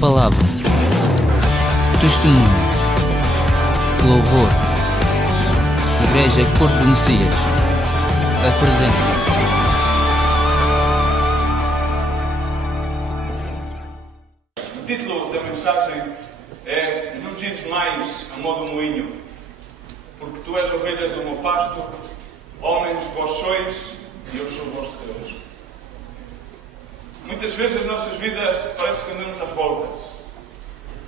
palavra, testemunho, louvor. Igreja Corpo de Messias apresenta. O título da mensagem é "Não gires mais a modo moinho, porque tu és ovelha do meu pasto, homens vós sois e eu sou vosso Deus." Muitas vezes as nossas vidas parece que andamos às voltas.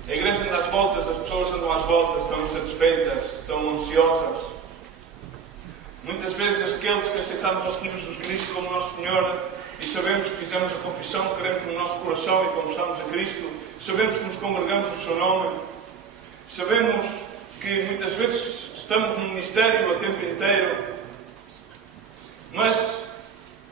A igreja anda às voltas, as pessoas andam às voltas, estão insatisfeitas, estão ansiosas. Muitas vezes aqueles que aceitamos ao Senhor Jesus Cristo como nosso Senhor e sabemos que fizemos a confissão que queremos no nosso coração e confessamos a Cristo, sabemos que nos congregamos no seu nome, sabemos que muitas vezes estamos no ministério a tempo inteiro, mas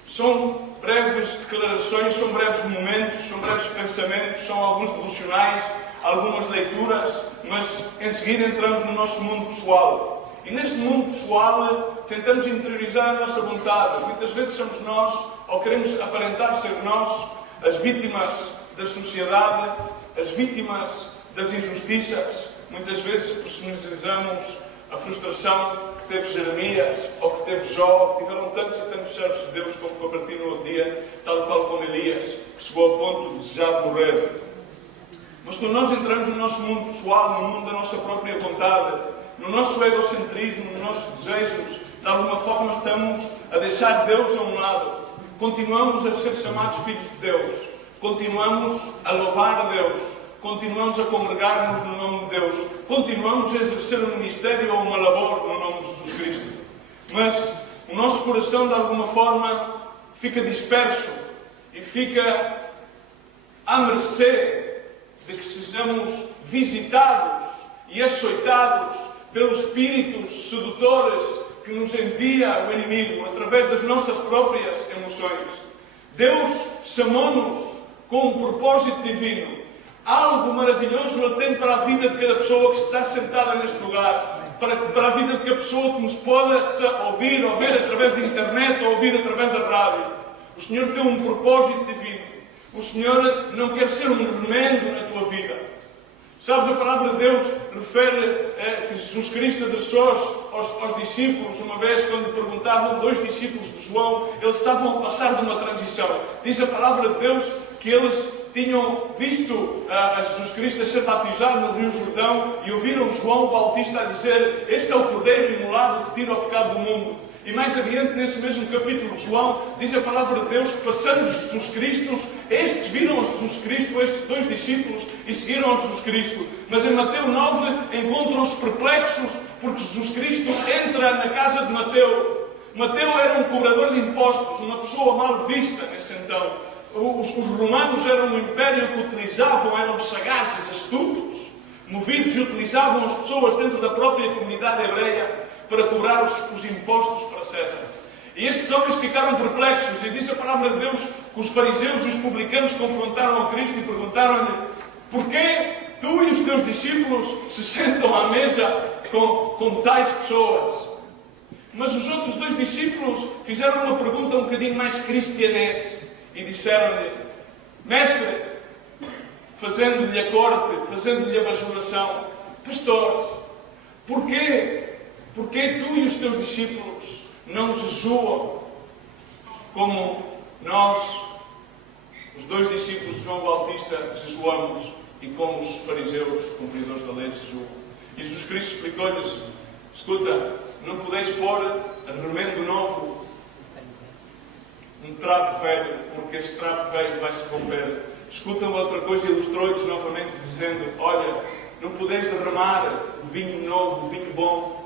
são breves declarações, são breves momentos, são breves pensamentos, são alguns devocionais, algumas leituras, mas em seguida entramos no nosso mundo pessoal. E neste mundo pessoal tentamos interiorizar a nossa vontade. Muitas vezes somos nós, ou queremos aparentar ser nós, as vítimas da sociedade, as vítimas das injustiças. Muitas vezes personalizamos a frustração que teve Jeremias, ou que teve Jó, que tiveram tantos e tantos servos de Deus como compartilhei no outro dia, tal qual como Elias, que chegou ao ponto de desejar morrer. Mas quando nós entramos no nosso mundo pessoal, no mundo da nossa própria vontade, no nosso egocentrismo, nos nossos desejos, de alguma forma estamos a deixar Deus a um lado. Continuamos a ser chamados filhos de Deus. Continuamos a louvar a Deus. Continuamos a congregar-nos no nome de Deus. Continuamos a exercer um ministério ou uma labor no nome de Jesus Cristo. Mas o nosso coração, de alguma forma, fica disperso e fica à mercê de que sejamos visitados e açoitados pelos espíritos sedutores que nos envia o inimigo através das nossas próprias emoções. Deus chamou-nos com um propósito divino. Algo maravilhoso Ele tem para a vida de cada pessoa que está sentada neste lugar, para a vida de cada pessoa que nos pode ouvir através da internet ou ouvir através da rádio. O Senhor tem um propósito divino. O Senhor não quer ser um remendo na tua vida. Sabes, a palavra de Deus refere que Jesus Cristo adressou aos discípulos, uma vez quando perguntavam, dois discípulos de João, eles estavam a passar de uma transição. Diz a palavra de Deus que eles tinham visto a Jesus Cristo a ser batizado no Rio Jordão e ouviram João Bautista a dizer: "Este é o Cordeiro imolado que tira o pecado do mundo." E mais adiante, nesse mesmo capítulo de João, diz a palavra de Deus que, passando Jesus Cristo, estes viram a Jesus Cristo, estes dois discípulos, e seguiram a Jesus Cristo. Mas em Mateus 9 encontram-se perplexos porque Jesus Cristo entra na casa de Mateu. Mateu era um cobrador de impostos, uma pessoa mal vista nesse então. Os romanos eram um império que utilizavam, eram sagazes, astutos, movidos e utilizavam as pessoas dentro da própria comunidade hebreia para cobrar os impostos para César. E estes homens ficaram perplexos, e diz a palavra de Deus que os fariseus e os publicanos confrontaram a Cristo e perguntaram-lhe: "Porquê tu e os teus discípulos se sentam à mesa com tais pessoas?" Mas os outros dois discípulos fizeram uma pergunta um bocadinho mais cristianense e disseram-lhe: "Mestre", fazendo-lhe a corte, fazendo-lhe a bajulação: "Pastor, porquê tu e os teus discípulos não jejuam como nós, os dois discípulos de João Bautista, jejuamos e como os fariseus, cumpridores da lei, jejuam?" E Jesus Cristo explicou-lhes: "Escuta, não podeis pôr remendo novo um trapo velho, porque esse trapo velho vai se romper." Escuta outra coisa, ilustrou-lhes novamente dizendo: "Olha, não podeis derramar o vinho novo, o vinho bom,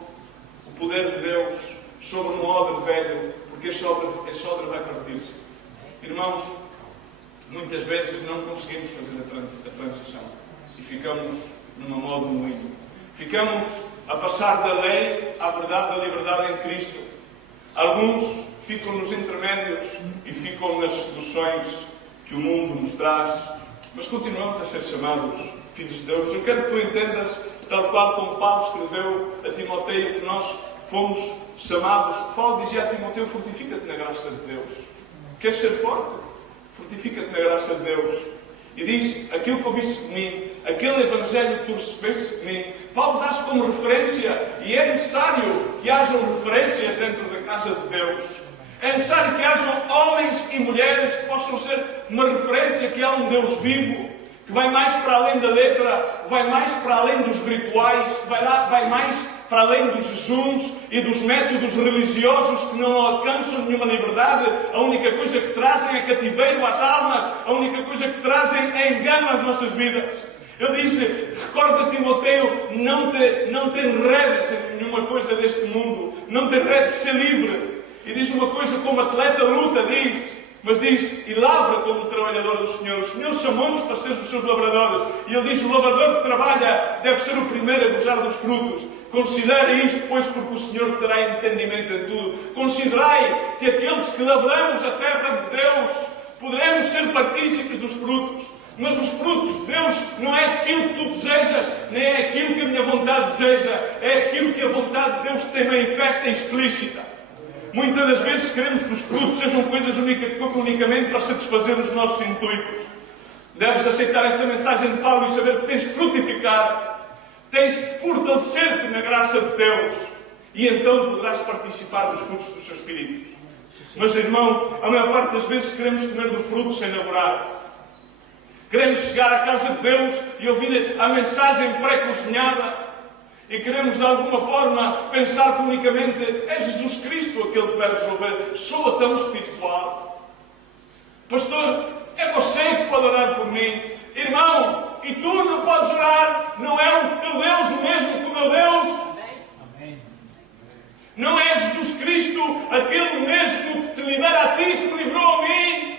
o poder de Deus sobre um odre velho, porque esse odre vai partir-se." Irmãos, muitas vezes não conseguimos fazer a transição e ficamos numa moda moinho. Ficamos a passar da lei à verdade da liberdade em Cristo. Alguns ficam nos intermédios e ficam nas seduções que o mundo nos traz, mas continuamos a ser chamados filhos de Deus. Eu quero que tu entendas, tal qual como Paulo escreveu a Timóteo, que nós fomos chamados. Paulo dizia a Timóteo: "Fortifica-te na graça de Deus." Queres ser forte? Fortifica-te na graça de Deus. E diz, aquilo que ouviste de mim, aquele evangelho que tu recebeste de mim, Paulo dá-se como referência, e é necessário que hajam referências dentro da casa de Deus. É necessário que hajam homens e mulheres que possam ser uma referência que há um Deus vivo, que vai mais para além da letra, vai mais para além dos rituais, que vai mais para além dos jejuns e dos métodos religiosos que não alcançam nenhuma liberdade. A única coisa que trazem é cativeiro às almas, a única coisa que trazem é engano às nossas vidas. Ele disse, recorda Timoteu, não te enredes em nenhuma coisa deste mundo, não te enredes, ser livre. E diz uma coisa como atleta luta, mas diz, e lavra como trabalhador do Senhor. O Senhor chamou-nos para ser os seus lavradores. E ele diz, o lavrador que trabalha deve ser o primeiro a gozar dos frutos. Considere isto, pois, porque o Senhor terá entendimento em tudo. Considerai que aqueles que lavramos a terra de Deus, poderemos ser partícipes dos frutos. Mas os frutos de Deus não é aquilo que tu desejas, nem é aquilo que a minha vontade deseja. É aquilo que a vontade de Deus tem manifesta e explícita. Muitas das vezes queremos que os frutos sejam coisas unicamente para satisfazer os nossos intuitos. Deves aceitar esta mensagem de Paulo e saber que tens de frutificar, tens de fortalecer-te na graça de Deus, e então poderás participar dos frutos do seu Espírito. Mas, irmãos, a maior parte das vezes queremos comer do fruto sem namorar. Queremos chegar à casa de Deus e ouvir a mensagem pré-cozinhada, e queremos, de alguma forma, pensar que unicamente é Jesus Cristo aquele que vai resolver. Sou tão espiritual. Pastor, é você que pode orar por mim. Irmão, e tu não podes orar? Não é o teu Deus o mesmo que o meu Deus? Amém. Não é Jesus Cristo aquele mesmo que te libera a ti, que me livrou a mim?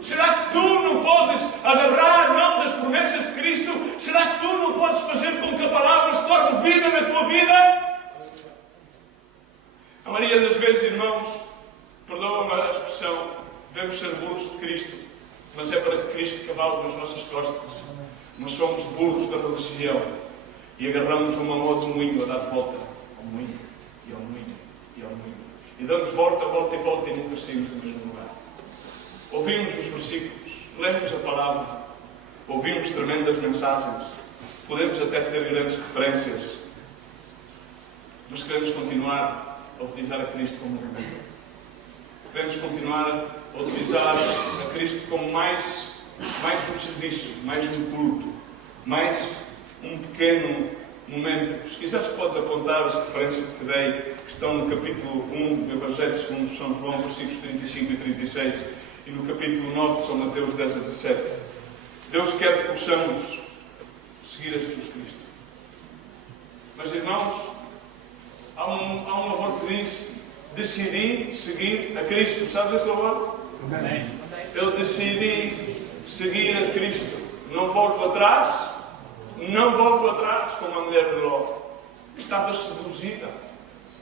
Será que tu não podes agarrar mão das promessas de Cristo? Será que tu não podes fazer com que a palavra se torne vida na tua vida? A maioria das vezes, irmãos, perdoa-me a expressão, devemos ser burros de Cristo, mas é para que Cristo cavale nas nossas costas. Nós somos burros da religião e agarramos uma mão de moinho a dar volta ao moinho, e ao moinho, e ao moinho. E damos volta e volta e nunca saímos do mesmo lugar. Ouvimos os versículos, lemos a palavra, ouvimos tremendas mensagens, podemos até ter grandes referências, mas queremos continuar a utilizar a Cristo como remédio. Queremos continuar a utilizar a Cristo como mais um serviço, mais um culto, mais um pequeno momento. Se quiseres podes apontar as referências que te dei, que estão no capítulo 1 do Evangelho segundo São João, versículos 35 e 36, e no capítulo 9 de São Mateus 10 a 17. Deus quer que possamos seguir a Jesus Cristo. Mas, irmãos, há um louvor que diz, decidi seguir a Cristo. Sabes esse louvor? Amém. Eu decidi seguir a Cristo. Não volto atrás, como a mulher de Ló. Estava seduzida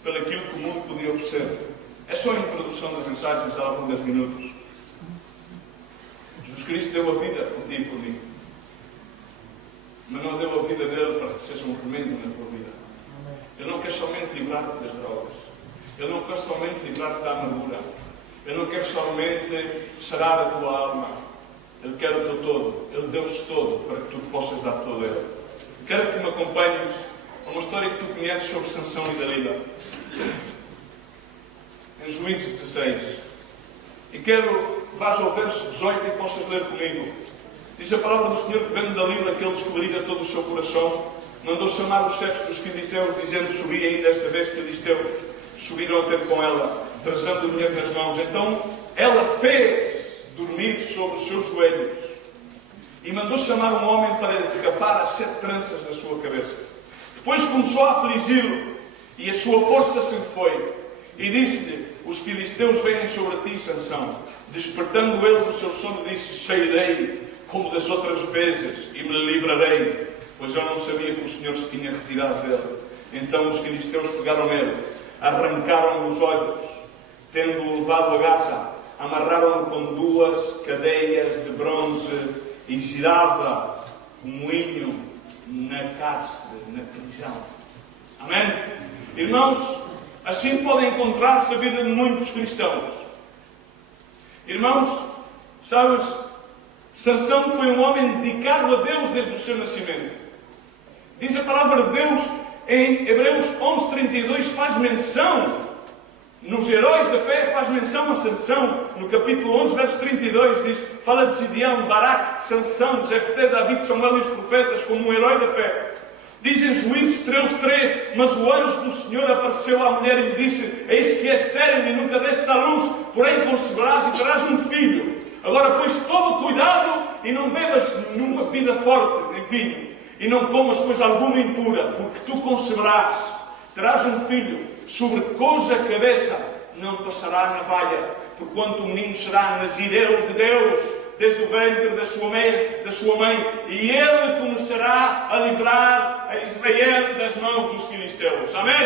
pelo aquilo que o mundo podia oferecer. É só a introdução das mensagens há alguns 10 minutos. Jesus Cristo deu a vida por ti e por mim. Mas não deu a vida dele para que seja um remédio na tua vida. Ele não quer somente livrar-te das drogas. Ele não quer somente livrar-te da amargura. Ele não quer somente sarar a tua alma. Ele quer o teu todo. Ele deu-se todo para que tu possas dar todo a Ele. Quero que me acompanhes a uma história que tu conheces sobre Sansão e Dalila. Em Juízes 16. E quero que vás ao verso 18 e possas ler comigo. Diz a palavra do Senhor que vendo Dalila que ele descobrira todo o seu coração, mandou chamar os chefes dos filisteus, dizendo, subi ainda esta vez filisteus. Subiram a ter com ela, trazendo o dinheiro nas mãos. Então ela fez dormir sobre os seus joelhos e mandou chamar um homem para lhe recapar as 7 tranças da sua cabeça. Depois começou a afligi-lo e a sua força se foi. E disse-lhe, os filisteus vêm sobre ti, Sansão. Despertando ele do seu sono, disse, sairei como das outras vezes e me livrarei, pois eu não sabia que o Senhor se tinha retirado dele. Então os filisteus pegaram nele, arrancaram-lhe os olhos, tendo-o levado a Gaza, amarraram-no com 2 cadeias de bronze e girava o moinho na cárcere, na prisão. Amém? Irmãos, assim pode encontrar-se a vida de muitos cristãos. Irmãos, sabes, Sansão foi um homem dedicado a Deus desde o seu nascimento. Diz a palavra de Deus em Hebreus 11:32, faz menção, nos heróis da fé, faz menção a Sansão. No capítulo 11, verso 32, diz, fala de Gideão, Baraque, de Sansão, de Jefté, David, Samuel e os profetas, como um herói da fé. Diz em Juízes 13:3, mas o anjo do Senhor apareceu à mulher e lhe disse, eis que és estéril e nunca destes à luz, porém conceberás e terás um filho. Agora, pois, toma cuidado e não bebas nenhuma bebida forte, nem vinho, e não comas coisa alguma impura, porque tu conceberás, terás um filho, sobre cuja cabeça não passará navalha, porquanto o menino será nazireu de Deus, desde o ventre da sua mãe, e ele começará a livrar a Israel das mãos dos filisteus. Amém?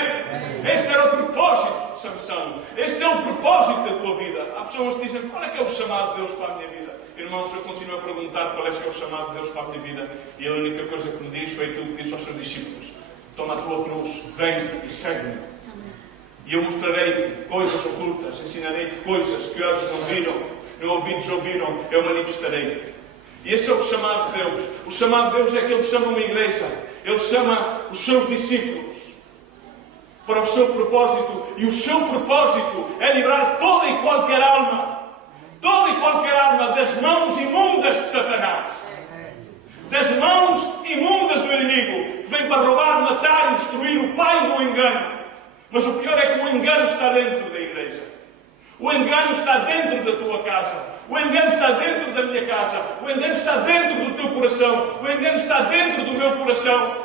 Este era o propósito de Sansão. Este é o propósito da tua vida. Há pessoas que dizem, qual é que é o chamado de Deus para a minha vida? Irmãos, eu continuo a perguntar qual é que é o chamado de Deus para a minha vida. E a única coisa que me diz foi aquilo que disse aos seus discípulos. Toma a tua cruz, vem e segue-me. E eu mostrarei-te coisas ocultas, ensinarei-te coisas que olhos não viram, nem ouvidos ouviram, eu manifestarei-te. E esse é o chamado de Deus. O chamado de Deus é que Ele chama uma igreja. Ele chama os seus discípulos para o seu propósito. E o seu propósito é livrar toda e qualquer alma das mãos imundas de Satanás. Das mãos imundas do inimigo, que vem para roubar, matar e destruir, o pai do engano. Mas o pior é que o engano está dentro da igreja. O engano está dentro da tua casa. O engano está dentro da minha casa. O engano está dentro do teu coração. O engano está dentro do meu coração.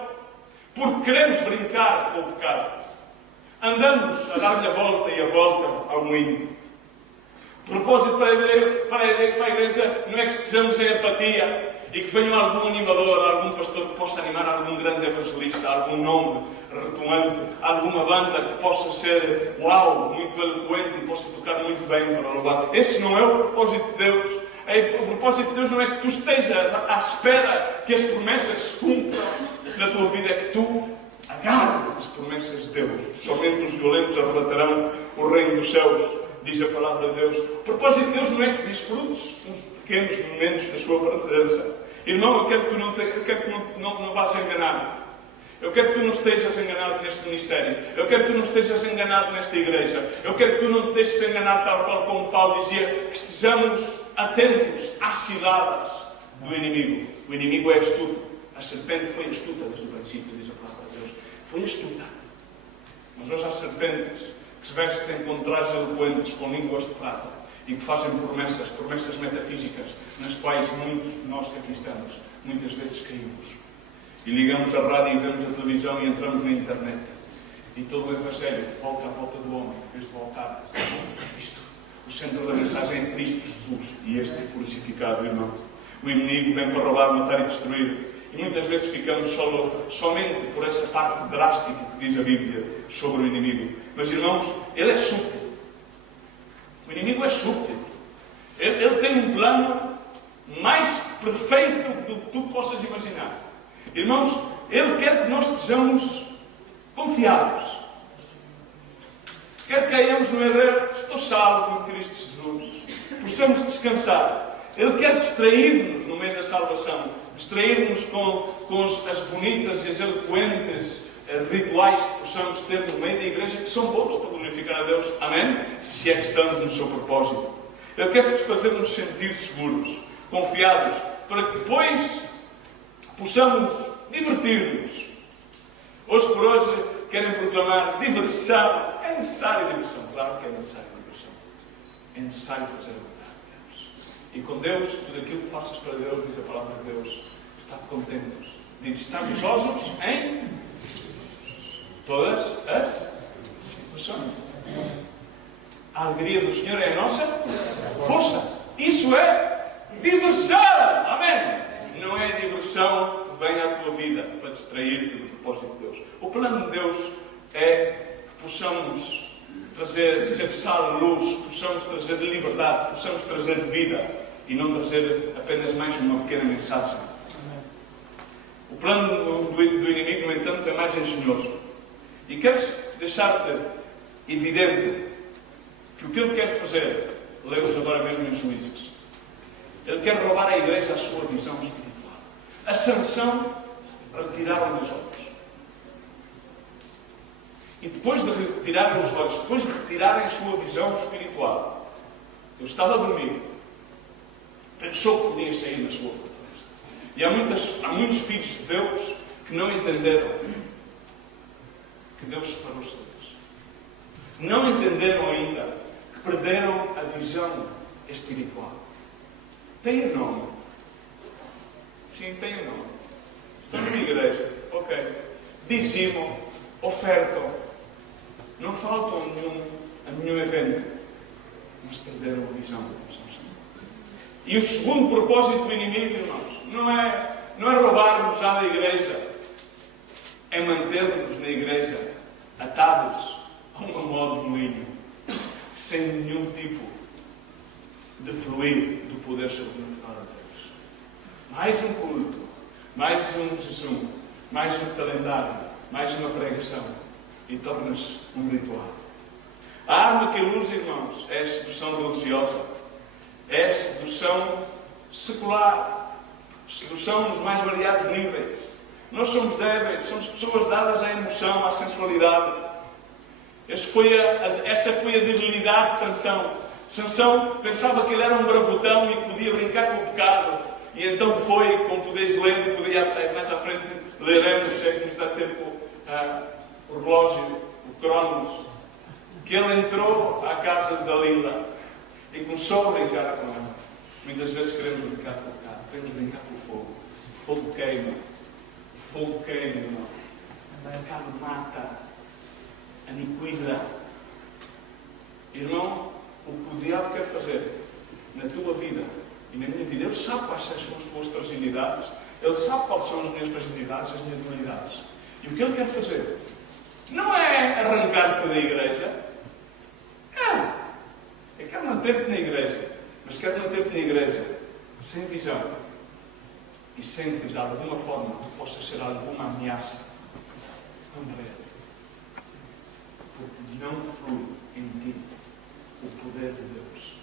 Porque queremos brincar com o pecado. Andamos a dar-lhe a volta e a volta ao moinho. O propósito para a igreja não é que estejamos em apatia e que venha algum animador, algum pastor que possa animar algum grande evangelista, algum nome retuante, alguma banda que possa ser, muito eloquente e possa tocar muito bem para louvar. Esse não é o propósito de Deus. O propósito de Deus não é que tu estejas à espera que as promessas se cumpram na tua vida, é que tu agarres as promessas de Deus. Somente os violentos arrebatarão o reino dos céus, diz a palavra de Deus. O propósito de Deus não é que desfrutes uns pequenos momentos da sua presença. Irmão, eu quero que tu não vás enganado. Eu quero que tu não estejas enganado neste ministério. Eu quero que tu não estejas enganado nesta igreja. Eu quero que tu não te deixes enganar, tal qual como Paulo dizia, que estejamos atentos às ciladas do inimigo. O inimigo é astuto. A serpente foi astuta desde o princípio, diz a palavra de Deus. Foi astuta. Mas hoje há serpentes que se vestem com trajes eloquentes, com línguas de prata, e que fazem promessas metafísicas, nas quais muitos de nós que aqui estamos, muitas vezes caímos. E ligamos a rádio e vemos a televisão e entramos na internet. E todo o Evangelho volta à volta do homem, em vez de voltar a Cristo. O centro da mensagem é Cristo Jesus. E este é crucificado, irmão. O inimigo vem para roubar, matar e destruir. E muitas vezes ficamos somente por essa parte drástica que diz a Bíblia sobre o inimigo. Mas, irmãos, ele é súbtil. O inimigo é súbtil. Ele tem um plano mais perfeito do que tu possas imaginar. Irmãos, Ele quer que nós estejamos confiados. Quer que caiamos no erro, estou salvo em Cristo Jesus. Possamos descansar. Ele quer distrair-nos no meio da salvação. Distrair-nos com as bonitas e as eloquentes rituais que possamos ter no meio da igreja, que são bons para glorificar a Deus. Amém? Se é que estamos no seu propósito. Ele quer fazer-nos sentir seguros, confiados, para que depois possamos divertir-nos. Hoje por hoje querem proclamar diversão. É necessária diversão. Claro que é necessária diversão. É necessário fazer a vontade de Deus. E com Deus, tudo aquilo que faças para Deus, diz a palavra de Deus, está contentes. Diz, está gozosos em todas as situações. A alegria do Senhor é a nossa força. Isso é diversão. Amém? Não é diversão que vem à tua vida para distrair-te do propósito de Deus. O plano de Deus é que possamos ser sal e luz, possamos trazer liberdade, possamos trazer vida e não trazer apenas mais uma pequena mensagem. O plano do inimigo, no entanto, é mais engenhoso. E quero-se deixar-te evidente que o que ele quer fazer, lemos agora mesmo em Juízes, Ele quer roubar à igreja a sua visão espiritual. A Sansão retiraram os olhos. E depois de retirarem os olhos, depois de retirarem a sua visão espiritual, ele estava a dormir, pensou que podia sair na sua fortaleza. E há muitos filhos de Deus que não entenderam que Deus separou-se deles. Não entenderam ainda que perderam a visão espiritual. Tem um nome. Sim, tem um nome. Estão numa igreja. Ok. Dizimam, ofertam. Não faltam a nenhum evento. Mas perderam a visão da Sansão. E o segundo propósito do inimigo, irmãos, não é roubar-nos já da igreja. É manter-nos na igreja atados a uma moda de moinho, sem nenhum tipo de fluir do poder sobrenatural de Deus. Mais um culto, mais um jejum, mais um calendário, mais uma pregação, e torna-se um ritual. A arma que ele usa, irmãos, é a sedução religiosa, é a sedução secular, sedução nos mais variados níveis. Nós somos débeis, somos pessoas dadas à emoção, à sensualidade. Essa foi a debilidade de Sansão. Sansão pensava que ele era um bravotão e podia brincar com o pecado. E então foi, como podeis ler, poderia mais à frente leremos, sei que nos dá tempo o relógio, o Cronos, que ele entrou à casa de Dalila e começou a brincar com ela. Muitas vezes queremos brincar com o pecado, queremos brincar com o fogo. O fogo queima. O fogo queima, irmão. O pecado mata, aniquila. Irmão, o que o diabo quer fazer na tua vida e na minha vida, ele sabe quais são as tuas fragilidades, ele sabe quais são as minhas fragilidades, as minhas debilidades. E o que ele quer fazer não é arrancar-te da igreja. Não. Ele quer manter-te na igreja, mas quer manter-te na igreja sem visão e sem que de alguma forma tu possas ser alguma ameaça contra ele. Porque não flui em ti o poder de Deus.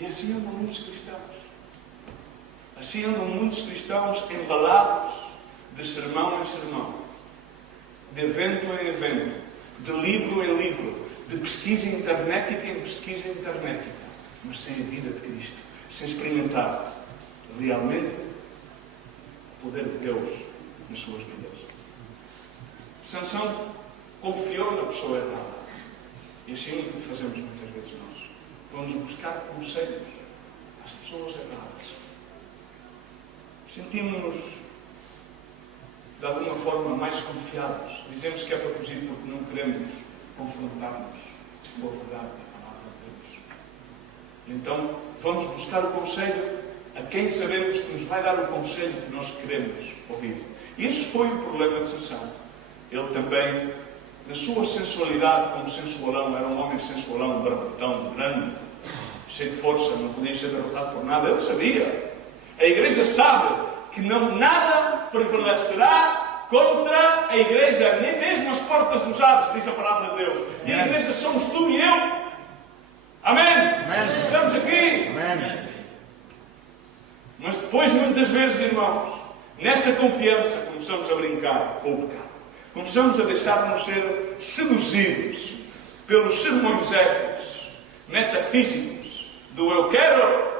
E assim andam muitos cristãos. Assim andam muitos cristãos embalados de sermão em sermão, de evento em evento, de livro em livro, de pesquisa internética em pesquisa internética, mas sem a vida de Cristo, sem experimentar realmente o poder de Deus nas suas vidas. Sansão confiou na pessoa errada. E assim é o que fazemos muitas vezes nós. Vamos buscar conselhos às pessoas erradas. Sentimos-nos de alguma forma mais confiados. Dizemos que é para fugir porque não queremos confrontar-nos com a verdade da palavra de Deus. Então vamos buscar o conselho a quem sabemos que nos vai dar o conselho que nós queremos ouvir. E esse foi o problema de Sansão. Ele também, na sua sensualidade como sensualão, era um homem sensualão, um barbotão, grande, cheio de força, não podia ser derrotado por nada. Ele sabia. A igreja sabe que nada prevalecerá contra a igreja, nem mesmo as portas dos Hades, diz a palavra de Deus. E a igreja somos tu e eu. Amém? Amém. Estamos aqui. Amém. Mas depois, muitas vezes, irmãos, nessa confiança, começamos a brincar com o pecado. Começamos a deixar-nos ser seduzidos pelos sermões épicos, metafísicos, do eu quero,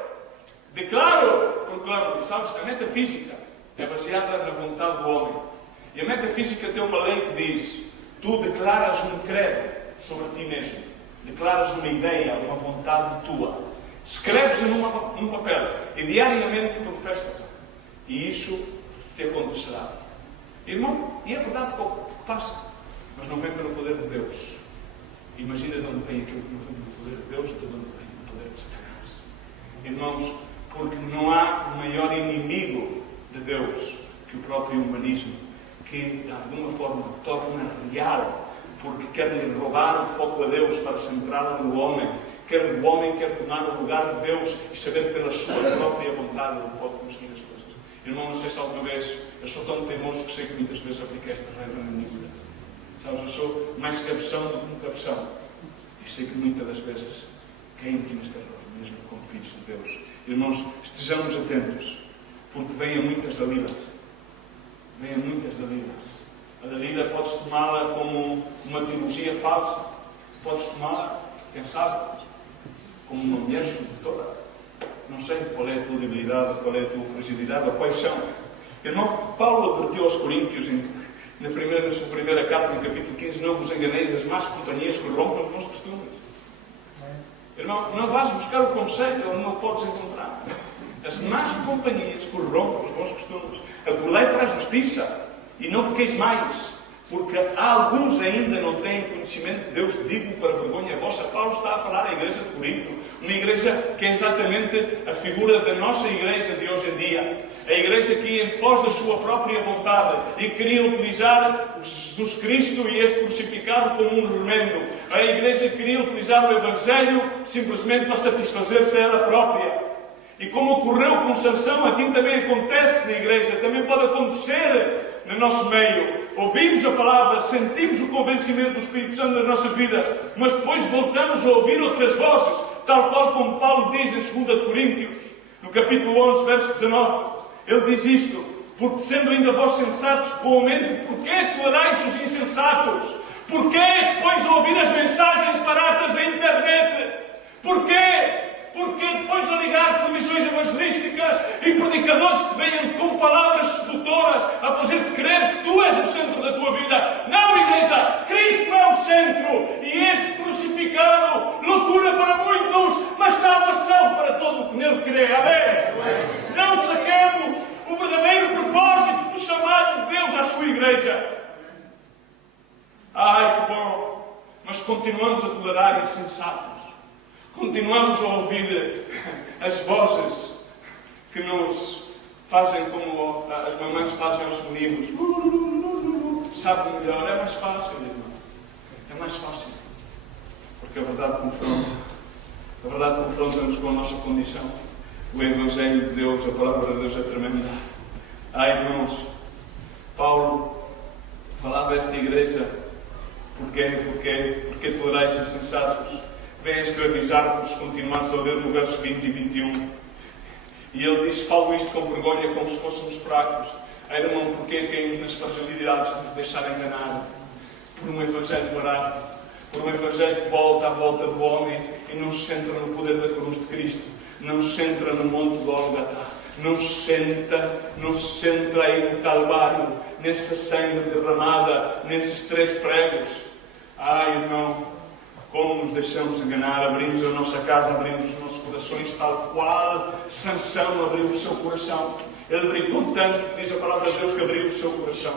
declaro, proclamo. Sabes, a metafísica é baseada na vontade do homem. E a metafísica tem uma lei que diz: tu declaras um credo sobre ti mesmo. Declaras uma ideia, uma vontade tua. Escreves-a num papel e diariamente professas. E isso te acontecerá. Irmão, e é verdade que passa, mas não vem pelo poder de Deus. Imagina de onde vem aquilo que não vem pelo poder de Deus, de onde vem o poder de Satanás. Irmãos, porque não há maior inimigo de Deus que o próprio humanismo, que de alguma forma torna real, porque quer-lhe roubar o foco a Deus para centrá-lo no homem. O homem quer tomar o lugar de Deus e saber que pela sua própria vontade ele pode conseguir as coisas. Irmão, não sei se alguma vez, eu sou tão teimoso que sei que muitas vezes apliquei esta regra na minha vida. Sabes, eu sou mais cabeção do que um cabeção. E sei que muitas das vezes caímos neste error. mesmo como filhos de Deus. Irmãos, estejamos atentos, porque vêm muitas Dalilas. Vêm muitas Dalilas. A Dalila podes tomá-la como uma teologia falsa. Podes tomá-la, quem sabe, como uma mulher sedutora. Não sei qual é a tua debilidade, qual é a tua fragilidade, ou quais são. Irmão, Paulo advertiu aos Coríntios, na sua primeira carta, no capítulo 15, não vos enganeis, as más companhias corrompem os bons costumes. Irmão, não vais buscar o conselho onde não podes encontrar. As más companhias corrompem os bons costumes. Acordai para a justiça e não pequeis mais, porque há alguns ainda não têm conhecimento de Deus. Digo para vergonha vossa. Paulo está a falar à igreja de Corinto, uma igreja que é exatamente a figura da nossa igreja de hoje em dia. A igreja que ia em pós da sua própria vontade e queria utilizar Jesus Cristo e este crucificado como um remendo. A igreja queria utilizar o Evangelho simplesmente para satisfazer-se a ela própria. E como ocorreu com Sansão, assim também acontece na igreja, também pode acontecer no nosso meio. Ouvimos a palavra, sentimos o convencimento do Espírito Santo nas nossas vidas, mas depois voltamos a ouvir outras vozes, tal qual como Paulo diz em 2 Coríntios, no capítulo 11, verso 19. Ele diz isto: porque sendo ainda vós sensatos, boamente, porquê tolerais os insensatos? Porquê depois de ouvir as mensagens baratas da internet? Porquê? Porque depois de ligar televisões evangelísticas e predicadores que venham com palavras sedutoras a fazer-te crer que tu és o centro da tua vida. Não, igreja! Cristo é o centro! E este crucificado, loucura para muitos, mas salvação para todo o que nele crê. Amém? Não saquemos o verdadeiro propósito do chamado de Deus à sua igreja. Ai, que bom! Mas continuamos a tolerar insensatos. Continuamos a ouvir as vozes que nos fazem como as mamães fazem aos meninos. Sabe melhor, é mais fácil, irmão. É mais fácil. Porque a verdade confronta. A verdade confronta-nos com a nossa condição. O Evangelho de Deus, a palavra de Deus é tremenda. Ai, irmãos, Paulo falava a esta igreja. Porquê tolerais insensatos? Vem escravizar-vos se continuarmos a ler no verso 20 e 21. E ele diz: falo isto com vergonha, como se fôssemos fracos. Ai, irmão, porquê caímos nas fragilidades de nos deixar enganar por um Evangelho barato, por um Evangelho que volta à volta do homem e não se centra no poder da cruz de Cristo, não se centra no Monte Gólgota, não se centra aí no Calvário, nessa sangue derramada, nesses 3 pregos. Ai, irmão, como nos deixamos enganar, abrimos a nossa casa, abrimos os nossos corações, tal qual Sansão abriu o seu coração. Ele brincou tanto, diz a palavra de Deus, que abriu o seu coração.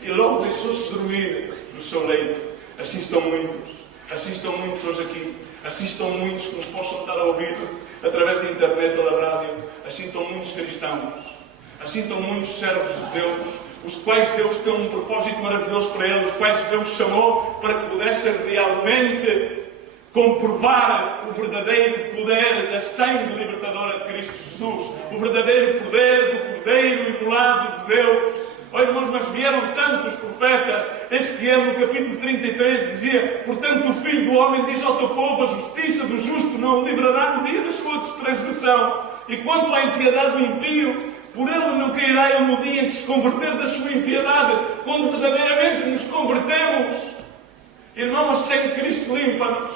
E logo deixou-se dormir no seu leito. Assim estão muitos hoje aqui. Assim estão muitos que nos possam estar a ouvir através da internet ou da rádio. Assim estão muitos cristãos. Assim estão muitos servos de Deus, os quais Deus tem um propósito maravilhoso para eles, os quais Deus chamou para que pudessem realmente comprovar o verdadeiro poder da sangue libertadora de Cristo Jesus, o verdadeiro poder do Cordeiro imolado de Deus. Olha, irmãos, mas vieram tantos profetas. Este ano, no capítulo 33, dizia: portanto, o Filho do Homem diz ao teu povo, a justiça do justo não o livrará no dia da sua transgressão. E quanto à impiedade do impio, por ele não cairá ele no dia em que se converter da sua impiedade, quando verdadeiramente nos convertemos. Irmãos, sem Cristo limpa-nos.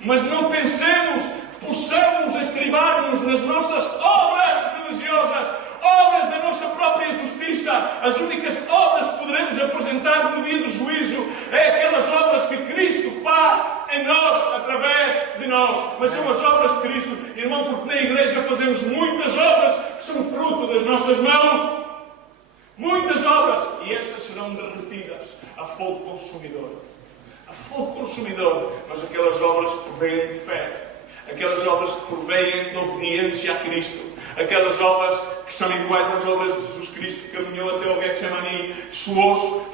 Mas não pensemos que possamos estribar-nos nas nossas obras religiosas, obras da nossa própria justiça. As únicas obras que poderemos apresentar no dia do juízo é aquelas obras que Cristo faz em nós, através de nós. Mas são as obras de Cristo, irmão, porque na igreja fazemos muitas obras que são fruto das nossas mãos. Muitas obras. E essas serão derretidas a fogo consumidor. A fogo consumidor. Mas aquelas obras que provêm de fé, aquelas obras que provêm de obediência a Cristo, aquelas obras que são iguais às obras de Jesus Cristo, que caminhou até o Getsemani, suou,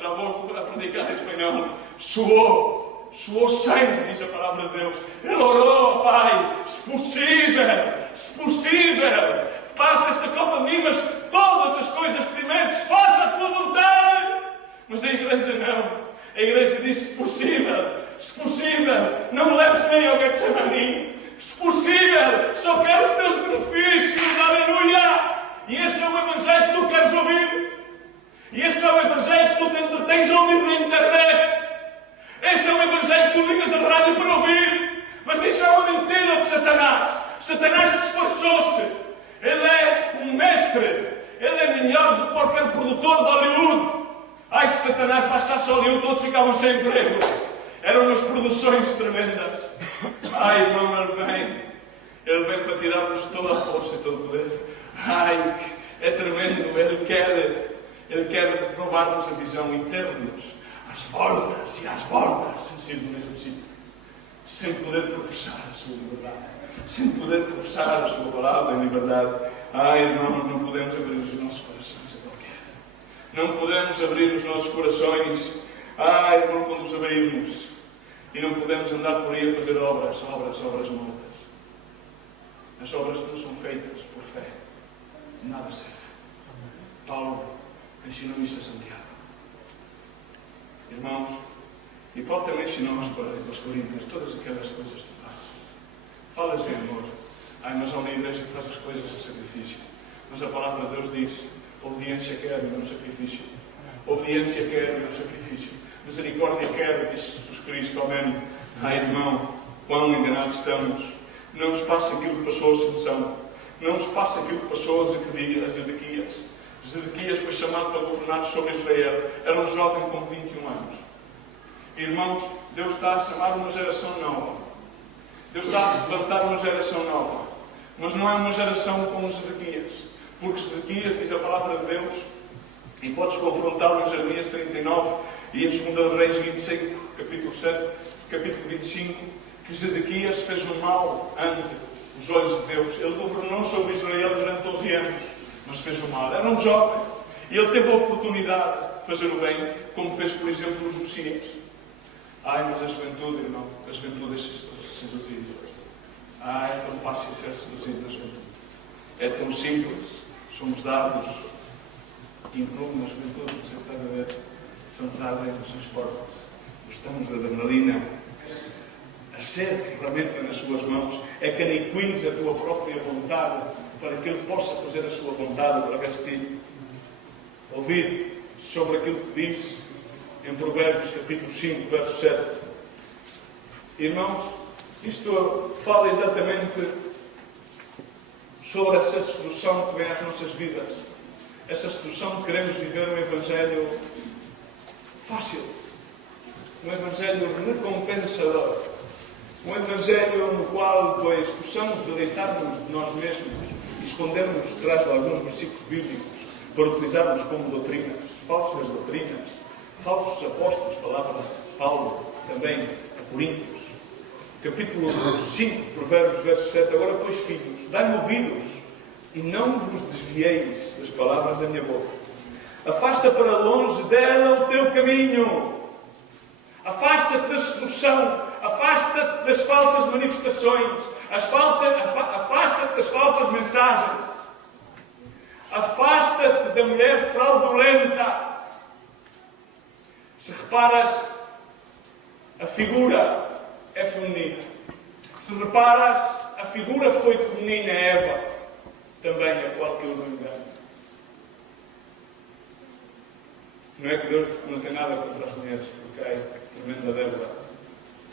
já vou a predicar em espanhol, suou sangue, diz a palavra de Deus. Ele orou: Pai, se possível, passa esta copa de mim, mas todas as coisas primeiro, se faça a tua vontade. Mas a igreja não. A igreja diz: se possível, não me leves nem Satanás. Satanás disfarçou-se. Ele é um mestre. Ele é melhor do que qualquer produtor de Hollywood. Ai, se Satanás baixasse Hollywood, todos ficavam sem emprego. Eram umas produções tremendas. Ai, irmão, ele vem para tirar-nos toda a força e todo o poder. Ai, é tremendo. Ele quer roubar-nos a visão e ter-nos às voltas e às voltas, sem sair do mesmo sítio, sem poder professar a sua liberdade, sem poder professar a sua palavra em liberdade. Ai, irmão, não podemos abrir os nossos corações a qualquer. Não podemos abrir os nossos corações. Ai, irmão, quando os abrimos, e não podemos andar por aí a fazer obras mortas. As obras não são feitas por fé. Nada serve. Paulo ensinou isso a Santiago. Irmãos, e Paulo também ensinou aos Coríntios todas aquelas coisas que tu fazes. Falas em amor. Ai, mas há uma igreja que faz as coisas em sacrifício. Mas a palavra de Deus diz: obediência quer e não sacrifício. Obediência quer e não sacrifício. Misericórdia quer, disse Jesus Cristo. Amém. Ai, irmão, quão enganados estamos. Não nos passa aquilo que passou a Sansão. Não nos passa aquilo que passou a Zedequias. Zedequias foi chamado para governar sobre Israel. Era um jovem com 21 anos. Irmãos, Deus está a chamar uma geração nova. Deus está a levantar uma geração nova. Mas não é uma geração como Zedequias. Porque Zedequias, diz a palavra de Deus, e podes confrontá-lo em Jeremias 39 e em 2 Reis 25, capítulo 7, capítulo 25, que Zedequias fez o mal ante os olhos de Deus. Ele governou sobre Israel durante 12 anos, mas fez o mal. Era um jovem e ele teve a oportunidade de fazer o bem, como fez, por exemplo, o Josias. Ai, mas a juventude, irmão, a juventude é seduzida. Ai, é tão fácil ser seduzido na juventude. É tão simples. Somos dados, incluo na juventude, não sei se está a ver, são dados em emoções fortes. Estamos de adrenalina. A sede ferramenta nas suas mãos é que aniquiles a tua própria vontade para que Ele possa fazer a sua vontade através de ti. Ouvir sobre aquilo que diz em Provérbios, capítulo 5, verso 7. Irmãos, isto fala exatamente sobre essa sedução que vem às nossas vidas. Essa sedução de queremos viver um Evangelho fácil. Um Evangelho recompensador. Um Evangelho no qual depois possamos deleitar-nos de nós mesmos e escondermos atrás de alguns versículos bíblicos para utilizarmos como doutrinas, falsas doutrinas, falsos apóstolos, falava Paulo também a Coríntios. Capítulo 5, Provérbios, verso 7. Agora, pois, filhos, dai-me ouvidos e não vos desvieis das palavras da minha boca. Afasta para longe dela o teu caminho. Afasta-te da sedução. Afasta-te das falsas manifestações. Afasta-te das falsas mensagens. Afasta-te da mulher fraudulenta. Se reparas, a figura é feminina. Se reparas, a figura foi feminina, Eva. Também a qual que eu não engano. Não é que Deus não tem nada contra as mulheres, porque a tremenda Débora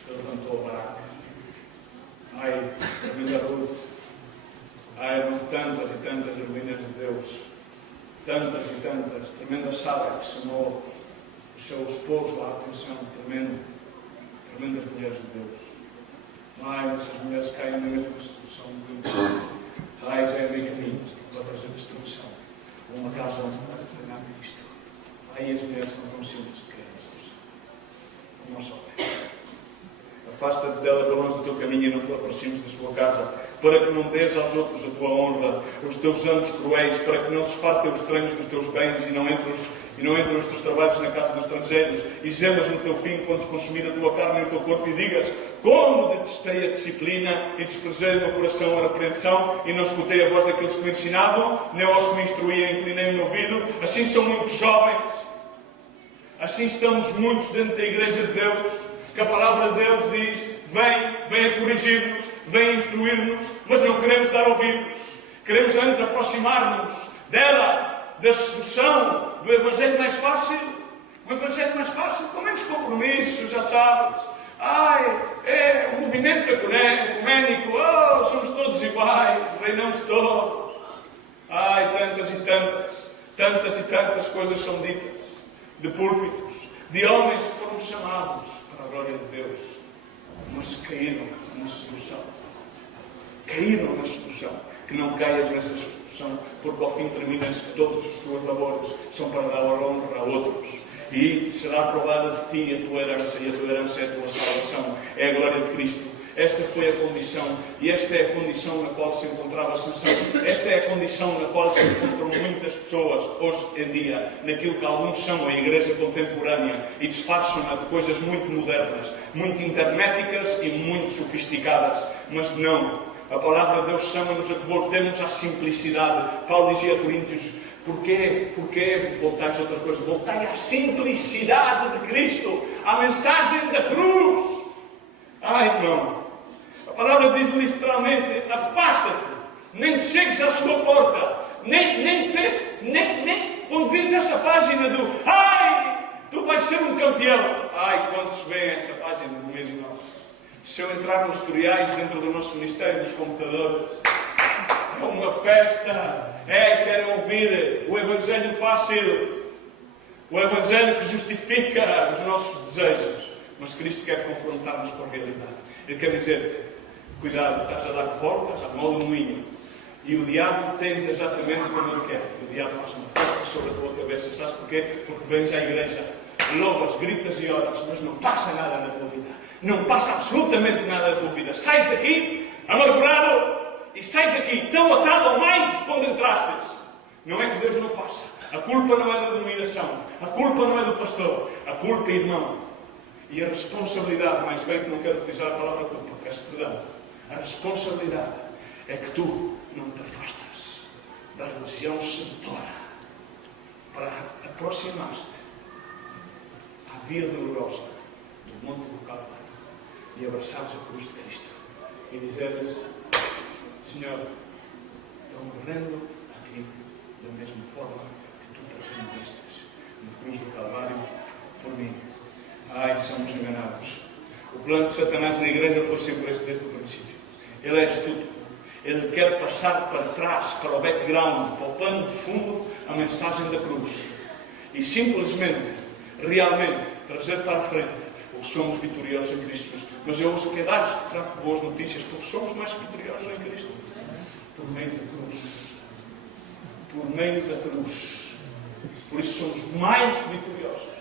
levantou a baraca. Ai, tremenda Ruth. Ai, eram tantas e tantas heroínas de Deus. Tantas e tantas. Tremenda Sara que chamou o seu esposo à atenção. Tremendas mulheres de Deus. Ai, essas mulheres caem na mesma sedução de Deus. Ai, já é bem caminho para trazer destruição. Uma casa onde vai treinar isto. Ai, as mulheres são tão simples de criar destruição. Como nós sabemos. Afasta-te dela para longe do teu caminho e não te aproximes da sua casa, para que não dês aos outros a tua honra, os teus anos cruéis, para que não se fartem os estranhos dos teus bens e não entrem os teus trabalhos na casa dos estrangeiros, e gemas no teu fim quando se consumir a tua carne e o teu corpo, e digas: como detestei a disciplina e desprezei o meu coração a repreensão, e não escutei a voz daqueles que me ensinavam, nem aos que me instruíam inclinei o meu ouvido. Assim são muitos jovens, assim estamos muitos dentro da Igreja de Deus, que a palavra de Deus diz: vem a corrigir-nos, vem a instruir-nos, mas não queremos dar ouvidos. Queremos antes aproximar-nos dela, da sedução, do Evangelho mais fácil. Um Evangelho mais fácil, com menos compromissos, já sabes. Ai, é o movimento ecuménico. Oh, perderão-se todos. Ai, tantas e tantas coisas são ditas, de púlpitos, de homens que foram chamados para a glória de Deus, mas caíram na sedução. Caíram na sedução. Que não caias nessa sedução, porque ao fim terminas que todos os teus labores são para dar honra a outros. E será aprovada de ti a tua herança, e a tua herança é a tua salvação, é a glória de Cristo. Esta foi a condição, e esta é a condição na qual se encontrava Sansão. Esta é a condição na qual se encontram muitas pessoas hoje em dia, naquilo que alguns chamam a igreja contemporânea, e disfarçam-na de coisas muito modernas, muito internéticas e muito sofisticadas. Mas não, a palavra de Deus chama-nos a que voltemos à simplicidade. Paulo dizia a Coríntios: Porquê vos voltais a outra coisa? Voltai à simplicidade de Cristo, à mensagem da cruz. Ai, irmão, a palavra diz literalmente: afasta-te, nem te chegues à sua porta, nem quando vês essa página do ai, tu vais ser um campeão. Ai, quando se vê essa página no meio de nós, se eu entrar nos tutoriais dentro do nosso ministério dos computadores, é uma festa. Querem ouvir o Evangelho fácil, o Evangelho que justifica os nossos desejos. Mas Cristo quer confrontar-nos com a realidade. Ele quer dizer-te: cuidado, estás a dar voltas à mola do moinho, e o diabo tenta exatamente como ele quer. O diabo faz uma festa sobre a tua cabeça. Sabes porquê? Porque vens à igreja, louvas, gritas e oras, mas não passa nada na tua vida. Não passa absolutamente nada na tua vida. Sais daqui amargurado, e sais daqui tão atado ou mais de quando entrastes. Não é que Deus não faça. A culpa não é da denominação. A culpa não é do pastor. A culpa, irmão, e a responsabilidade, mais bem que não quero utilizar a palavra culpa, peço perdão. A responsabilidade é que tu não te afastas da religião sedutora para aproximar-te à via dolorosa do Monte do Calvário e abraçares a cruz de Cristo e dizeres: Senhor, eu me rendo aqui da mesma forma que tu te rendestes na cruz do Calvário por mim. Ai, somos enganados. O plano de Satanás na igreja foi sempre esse desde o princípio. Ele é astuto. Ele quer passar para trás, para o background, para o plano de fundo, a mensagem da cruz. E simplesmente, realmente, trazer para a frente, porque somos vitoriosos em Cristo Jesus. Mas eu hoje quero dar-vos boas notícias, porque somos mais vitoriosos em Cristo. Por meio da cruz. Por meio da cruz. Por isso somos mais vitoriosos.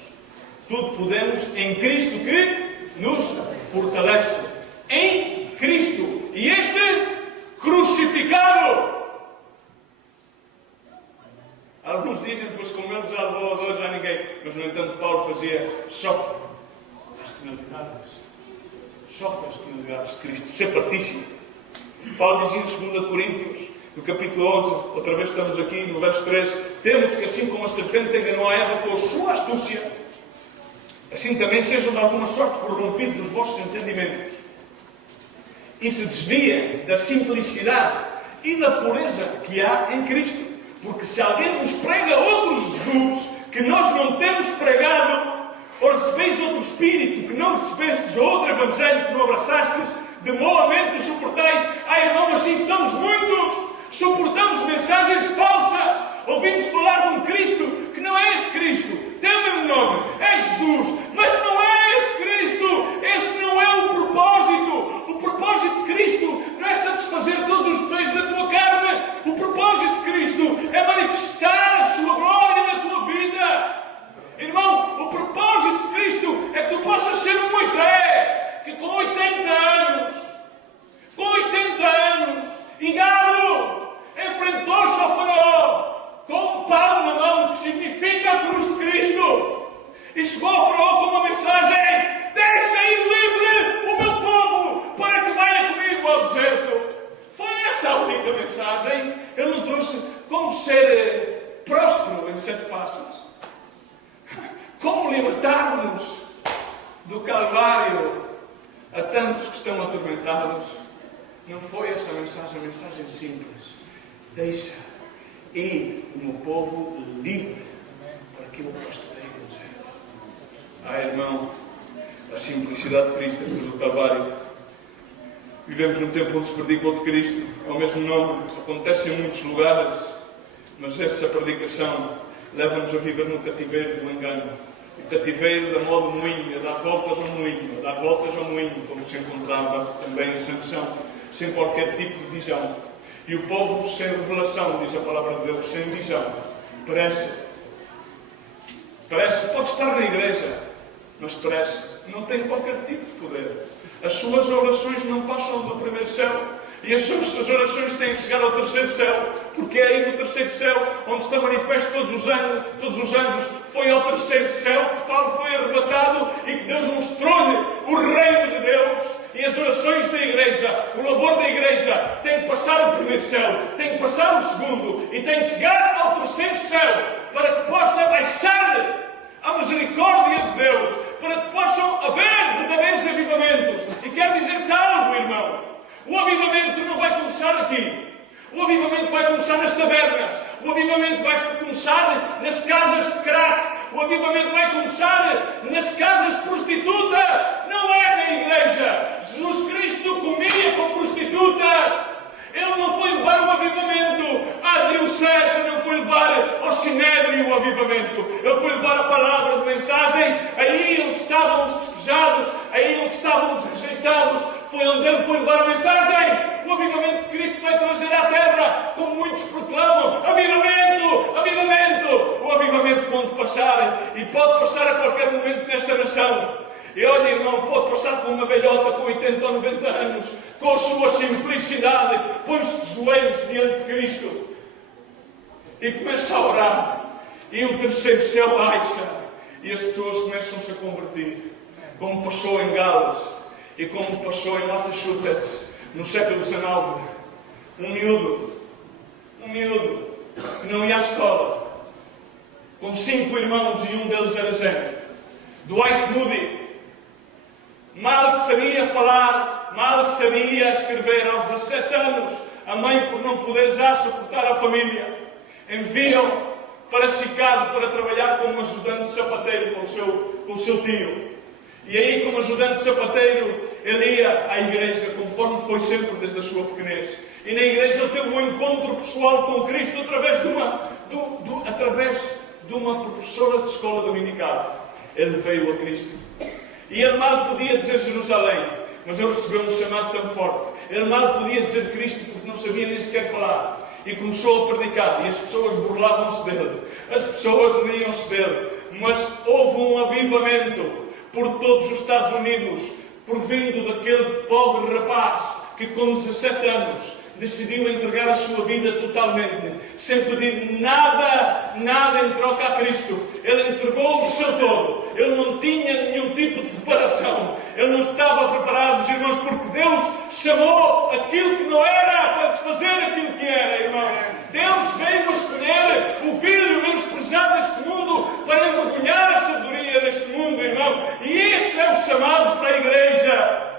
Tudo podemos em Cristo que nos fortalece. Em Cristo. E este crucificado. Alguns dizem, pois como ele já levou a dor, já ninguém. Mas no entanto Paulo fazia: sofre as penalidades. Sofre as penalidades de Cristo. Ser partícipe. Paulo dizia em 2 Coríntios, no capítulo 11, outra vez estamos aqui no verso 3, temos que assim como a serpente enganou a Eva com a sua astúcia, assim também sejam de alguma sorte corrompidos os vossos entendimentos e se desviem da simplicidade e da pureza que há em Cristo. Porque se alguém vos prega outro Jesus que nós não temos pregado, ou recebeis outro Espírito que não recebestes, ou outro Evangelho que não abraçastes, de boa mente os suportais. Ai, irmão, assim estamos muitos. Suportamos mensagens falsas. Ouvimos falar de um Cristo que não é esse Cristo. Tem o mesmo nome. É Jesus. Mas não é esse Cristo. Esse não é o propósito. O propósito de Cristo não é satisfazer todos os desejos da tua carne. O propósito de Cristo é manifestar a sua glória na tua vida. Irmão, o propósito de Cristo é que tu possas ser um Moisés que com 80 anos, engano, enfrentou-se ao faraó com um pão na mão, que significa a cruz de Cristo, e chegou ao faraó com uma mensagem: deixa ir livre o meu povo para que venha comigo ao deserto. Foi essa a única mensagem. Ele não trouxe como ser próspero em 7 passos, como libertar-nos do Calvário a tantos que estão atormentados. Não foi essa a mensagem simples: deixa ir o meu povo livre para que eu pastoreie o deserto. Ah, irmão, a simplicidade de Cristo, a cruz do Calvário, Vivemos num tempo onde se predica outro Cristo, é o mesmo nome, acontece em muitos lugares, mas essa predicação leva-nos a viver no cativeiro do engano. O cativeiro da moda do moinho, a dar voltas ao moinho, a dar voltas ao moinho, como se encontrava também em Sansão, sem qualquer tipo de visão. E o povo sem revelação, diz a palavra de Deus, sem visão, parece, pode estar na igreja, mas parece, não tem qualquer tipo de poder. As suas orações não passam do primeiro céu, e as suas orações têm que chegar ao terceiro céu, porque é aí no terceiro céu onde está manifesto todos os anjos. Foi ao terceiro céu que Paulo foi arrebatado e que Deus mostrou-lhe o reino de Deus. E as orações da igreja, o louvor da igreja, tem que passar o primeiro céu, tem que passar o segundo e tem que chegar ao terceiro céu, para que possa baixar a misericórdia de Deus, para que possam haver verdadeiros avivamentos. E quero dizer-te algo, irmão. O avivamento não vai começar aqui. O avivamento vai começar nas tabernas. O avivamento vai começar nas casas de crack. O avivamento vai começar nas casas de prostitutas. Não é na igreja. Jesus Cristo comia com prostitutas. Ele não foi levar o avivamento à diocese, não foi levar ao sinédrio o avivamento. Ele foi levar a palavra de mensagem aí onde estavam os despejados, aí onde estavam os rejeitados. Foi onde ele foi levar a mensagem. O avivamento de Cristo vai trazer à terra, como muitos proclamam, avivamento, avivamento. O avivamento pode passar, e pode passar a qualquer momento nesta nação. E olha, irmão, pode passar com uma velhota com 80 ou 90 anos, com a sua simplicidade, põe-se de joelhos diante de Cristo e começa a orar. E o terceiro céu baixa e as pessoas começam-se a converter, como passou em Gales e como passou em Massachusetts no século XIX. Um miúdo que não ia à escola, com 5 irmãos e um deles era gêmeo. Dwight Moody mal sabia falar, mal sabia escrever. Aos 17 anos, a mãe, por não poder já suportar a família, enviam para Chicago para trabalhar como ajudante sapateiro com o seu tio. E aí, como ajudante sapateiro, ele ia à igreja, conforme foi sempre desde a sua pequenez. E na igreja ele teve um encontro pessoal com Cristo através de uma professora de escola dominical. Ele veio a Cristo. E ele mal podia dizer Jerusalém, mas ele recebeu um chamado tão forte. Ele mal podia dizer Cristo porque não sabia nem sequer falar. E começou a predicar, e as pessoas burlavam-se dele, as pessoas riam-se dele. Mas houve um avivamento por todos os Estados Unidos, provindo daquele pobre rapaz que com 17 anos decidiu entregar a sua vida totalmente, sem pedir nada em troca a Cristo. Ele entregou o seu todo. Ele não tinha nenhum tipo de preparação. Ele não estava preparado, irmãos, porque Deus chamou aquilo que não era para desfazer aquilo que era, irmãos. Deus veio a escolher o filho menosprezado deste mundo para envergonhar a sabedoria deste mundo, irmão. E esse é o chamado para a igreja.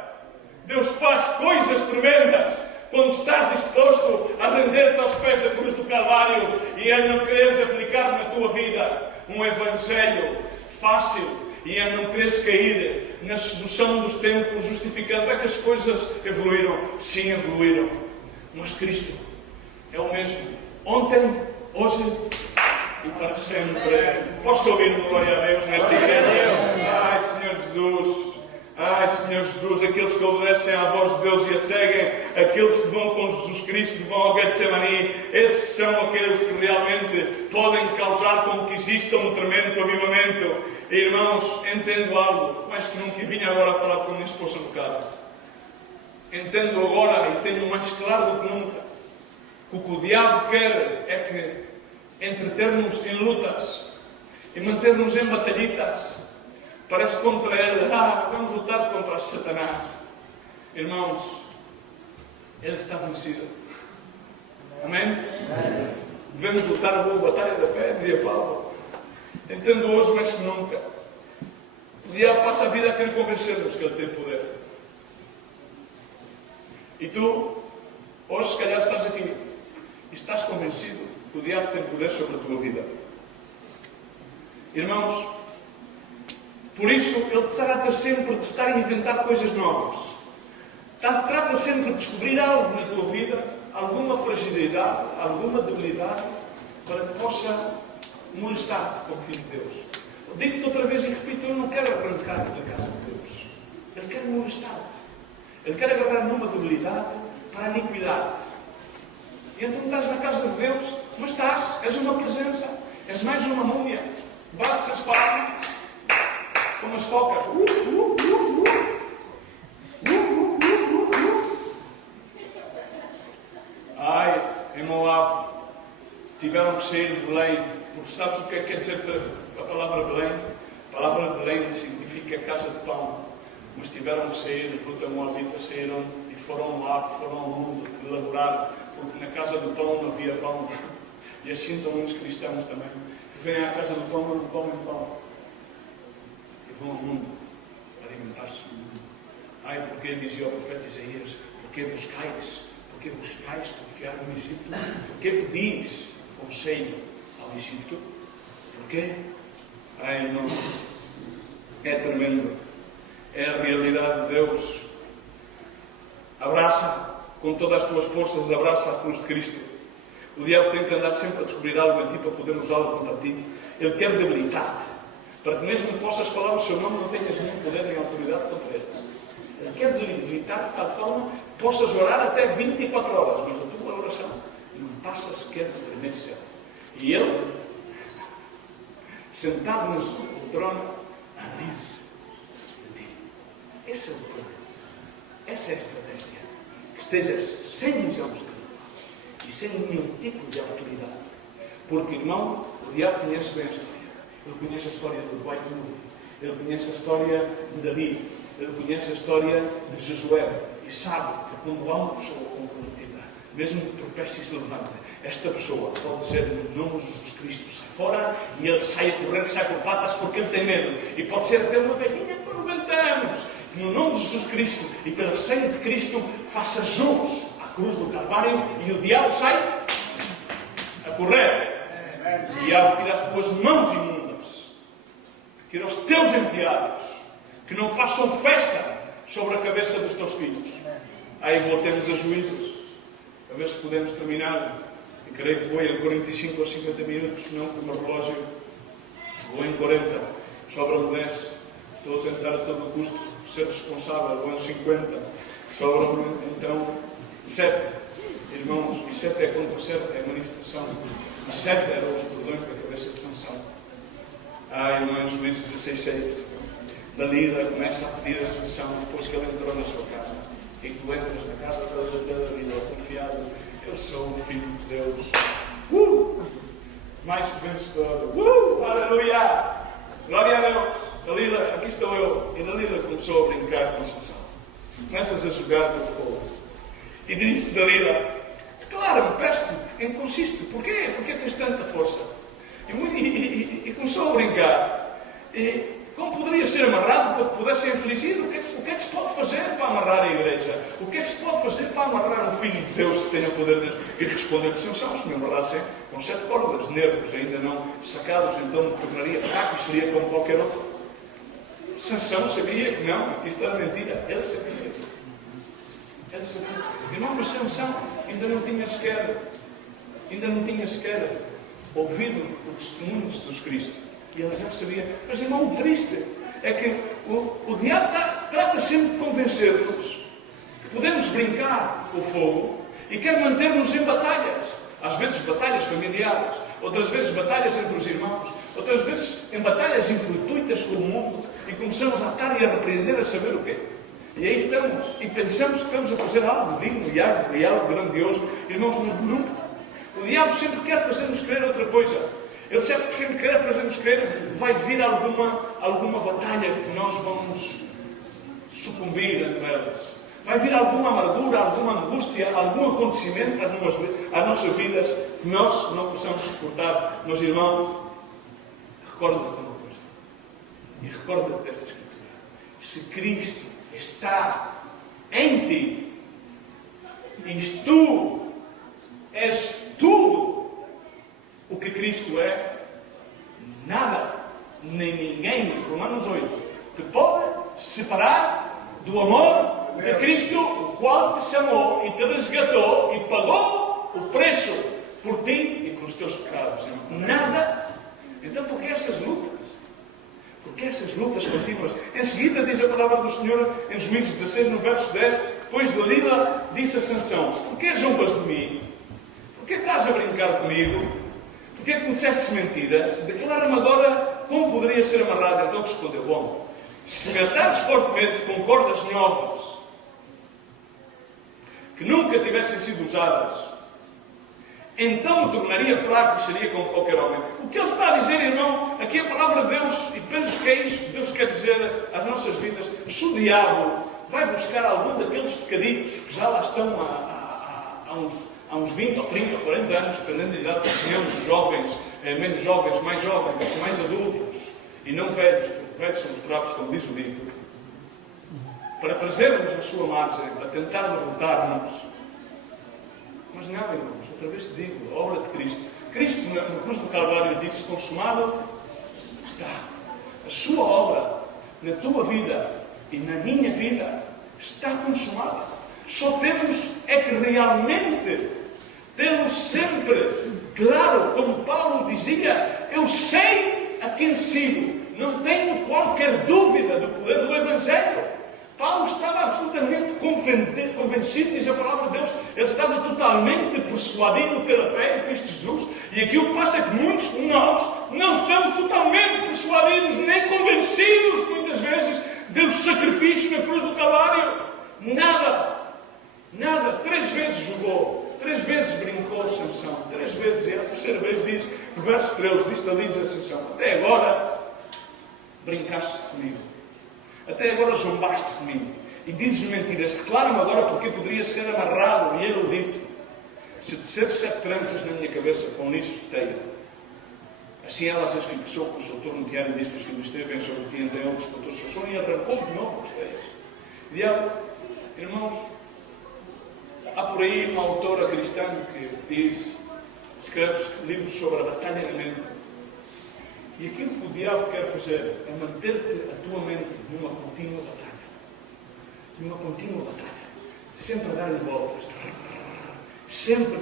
Deus faz coisas tremendas quando estás disposto a render-te aos pés da cruz do Calvário e a não quereres aplicar na tua vida um evangelho fácil e a não quereres cair na sedução dos tempos, justificando que as coisas evoluíram. Sim, evoluíram. Mas Cristo é o mesmo. Ontem, hoje e para sempre. Posso ouvir uma glória a Deus nesta igreja? Ai, Senhor Jesus. Ai, Senhor Jesus, aqueles que obedecem à voz de Deus e a seguem, aqueles que vão com Jesus Cristo, que vão ao Getsemani, esses são aqueles que realmente podem causar com que exista um tremendo avivamento. E, irmãos, entendo algo, mais que nunca vim agora a falar com a minha esposa do carro. Entendo agora e tenho mais claro do que nunca que o que o diabo quer é que entreter-nos em lutas e manter-nos em batalhitas. Parece contra ele, vamos lutar contra Satanás. Irmãos, ele está vencido. Amém? Devemos lutar a boa batalha da fé, dizia Paulo. Entendo hoje mais que nunca. O diabo passa a vida a querer convencer-nos que ele tem poder. E tu, hoje se calhar estás aqui e estás convencido que o diabo tem poder sobre a tua vida. Irmãos, por isso, ele trata sempre de estar a inventar coisas novas. Trata sempre de descobrir algo na tua vida, alguma fragilidade, alguma debilidade, para que possa molestar-te como filho de Deus. Digo-te outra vez e repito, eu não quero arrancar-te da casa de Deus. Ele quer molestar-te. Ele quer agarrar numa debilidade para aniquilar-te. E então estás na casa de Deus, mas és uma presença, és mais uma múmia. Bates as palmas, como as focas. Ai, em Moab, tiveram que sair de Belém, porque sabes o que é que quer dizer a palavra Belém? A palavra Belém significa casa de pão. Mas tiveram que sair, a fruta moabita saíram e foram lá, foram ao mundo de laborar, porque na casa do pão não havia pão. E assim estão muitos cristãos também, que vêm à casa do pão, mas não comem pão. E vão ao mundo alimentar-se. Ai, porque dizia o profeta Isaías, porque buscais confiar no Egito? Porque pedis conselho ao Egito? Porquê? Ai, irmão, é tremendo. É a realidade de Deus. Abraça com todas as tuas forças, abraça a cruz de Cristo. O diabo tem que andar sempre a descobrir algo em ti para poder usá-lo contra ti. Ele quer debilitar-te, para que mesmo que possas falar o seu nome, não tenhas nenhum poder nem autoridade contra ele. Ele quer debilitar-te de tal forma que possas orar até 24 horas, mas a tua oração não passa sequer de tremer céu. E ele, sentado no trono, ri-se de ti. Esse é o plano. Essa é a estratégia. Que estejas sem exames de e sem nenhum tipo de autoridade. Porque, irmão, o diabo conhece bem a história. Ele conhece a história do Dwight Moody. Ele conhece a história de David. Ele conhece a história de Josué. E sabe que quando há uma pessoa comprometida, mesmo que tropece e se levante, esta pessoa pode dizer no nome de Jesus Cristo, sai fora, e ele sai a correr, sai por patas porque ele tem medo. E pode ser até uma velhinha com 90 anos. Que no nome de Jesus Cristo e pelo sangue de Cristo faça jus à cruz do Calvário e o diabo sai a correr. O diabo tira as tuas mãos imundas, tira os teus enviados, que não façam festa sobre a cabeça dos teus filhos. Aí voltemos a Juízes, a ver se podemos terminar. E creio que vou em 45 ou 50 minutos, senão com o meu relógio vou em 40, sobram 10. Estou a tentar a todo custo ser responsável, vou em 50, sobram então 7 irmãos, e 7 é contra 7, é manifestação, e 7 eram os cordões da cabeça de Sansão. Irmãos, Juízes 16:6, Dalila começa a pedir a Sansão depois que ele entrou na sua casa. E tu entras na casa da Dalila, confiado, eu sou um filho de Deus. Mais que vencedor. Aleluia! Glória a Deus! Dalila, aqui estou eu. E Dalila começou a brincar com Sansão. Começas a jogar com fogo. E disse Dalila, declara-me, peço-te, em que consiste? Porquê? Porquê tens tanta força? E começou a brincar. E como poderia ser amarrado para que pudesse ser infligido? O que é que se pode fazer para amarrar a igreja? O que é que se pode fazer para amarrar um filho de Deus que tenha poder de Deus? E respondeu-lhe Sansão, se me amarrassem com 7 cordas, nervos ainda não sacados, então me tornaria fraco e seria como qualquer outro. Sansão sabia que não, que isto era mentira. Ele sabia. Ele sabia. Irmão, mas Sansão ainda não tinha sequer ouvido o testemunho de Jesus Cristo. E ele já sabia. Mas, irmão, o triste é que o diabo trata sempre de convencer-nos que podemos brincar com o fogo e quer manter-nos em batalhas. Às vezes batalhas familiares, outras vezes batalhas entre os irmãos, outras vezes em batalhas infrutuitas com o mundo, e começamos a atar e a repreender, a saber o quê? E aí estamos, e pensamos que estamos a fazer algo digno e algo grandioso. Irmãos, nunca. O diabo sempre quer fazer-nos crer outra coisa. Ele sempre quer fazer-nos crer que vai vir alguma batalha que nós vamos sucumbir a elas. Vai vir alguma amargura, alguma angústia, algum acontecimento às nossas vidas que nós não possamos suportar. Meus irmãos, recorda-te de uma coisa. E recorda-te desta Escritura. Se Cristo está em ti, e tu és tudo o que Cristo é, nada, nem ninguém, Romanos 8, te pode separar do amor de Cristo qual te chamou e te resgatou e pagou o preço por ti e pelos teus pecados. Nada. Então, porquê essas lutas? Porque essas lutas contínuas. Em seguida diz a palavra do Senhor em Juízes 16, no verso 10, depois Dalila disse a Sansão: porquê zombas de mim? Porquê estás a brincar comigo? Porquê que me disseste mentiras? Declara-me agora como poderia ser amarrado. Então respondeu: bom, se me atares fortemente com cordas novas que nunca tivessem sido usadas, então me tornaria fraco e seria como qualquer homem. O que ele está a dizer, irmão, aqui a palavra de Deus, e penso que é isto que Deus quer dizer às nossas vidas. Se o diabo vai buscar algum daqueles pecaditos que já lá estão há uns 20 ou 30 ou 40 anos, dependendo da idade que tenhamos, jovens, menos jovens, mais adultos, e não velhos, porque velhos são os trapos, como diz o livro, para trazermos a sua margem, para tentar levantar-nos. Mas não, irmãos, outra vez te digo, a obra de Cristo. Cristo, na cruz do Calvário, disse: consumado está. A sua obra, na tua vida e na minha vida, está consumada. Só temos é que realmente temos sempre claro, como Paulo dizia: eu sei a quem sigo, não tenho qualquer dúvida do poder do Evangelho. Paulo estava absolutamente convencido, diz a palavra de Deus, ele estava totalmente persuadido pela fé em Cristo Jesus, e aquilo que passa é que muitos de nós não estamos totalmente persuadidos, nem convencidos, muitas vezes, do sacrifício na cruz do Calvário. Nada. 3 vezes jogou, 3 vezes brincou Sansão, 3 vezes, e a terceira vez diz, no verso 13, diz a Sansão: até agora brincaste comigo. Até agora zombaste de mim e dizes mentiras. Declara-me agora porque poderia ser amarrado. E ele disse: se tecer 7 tranças na minha cabeça, com isso teia. Assim elas as fixou com o seu torno diário, e disse que os filisteus vêm sobre ti, entre eles com o seu sono, e arrancou de novo as teias. Diabo, irmãos, há por aí uma autora cristã que escreve livros sobre a batalha da mente. E aquilo que o diabo quer fazer é manter-te, a tua mente, numa contínua batalha. Numa contínua batalha. Sempre a dar-lhe voltas. Sempre.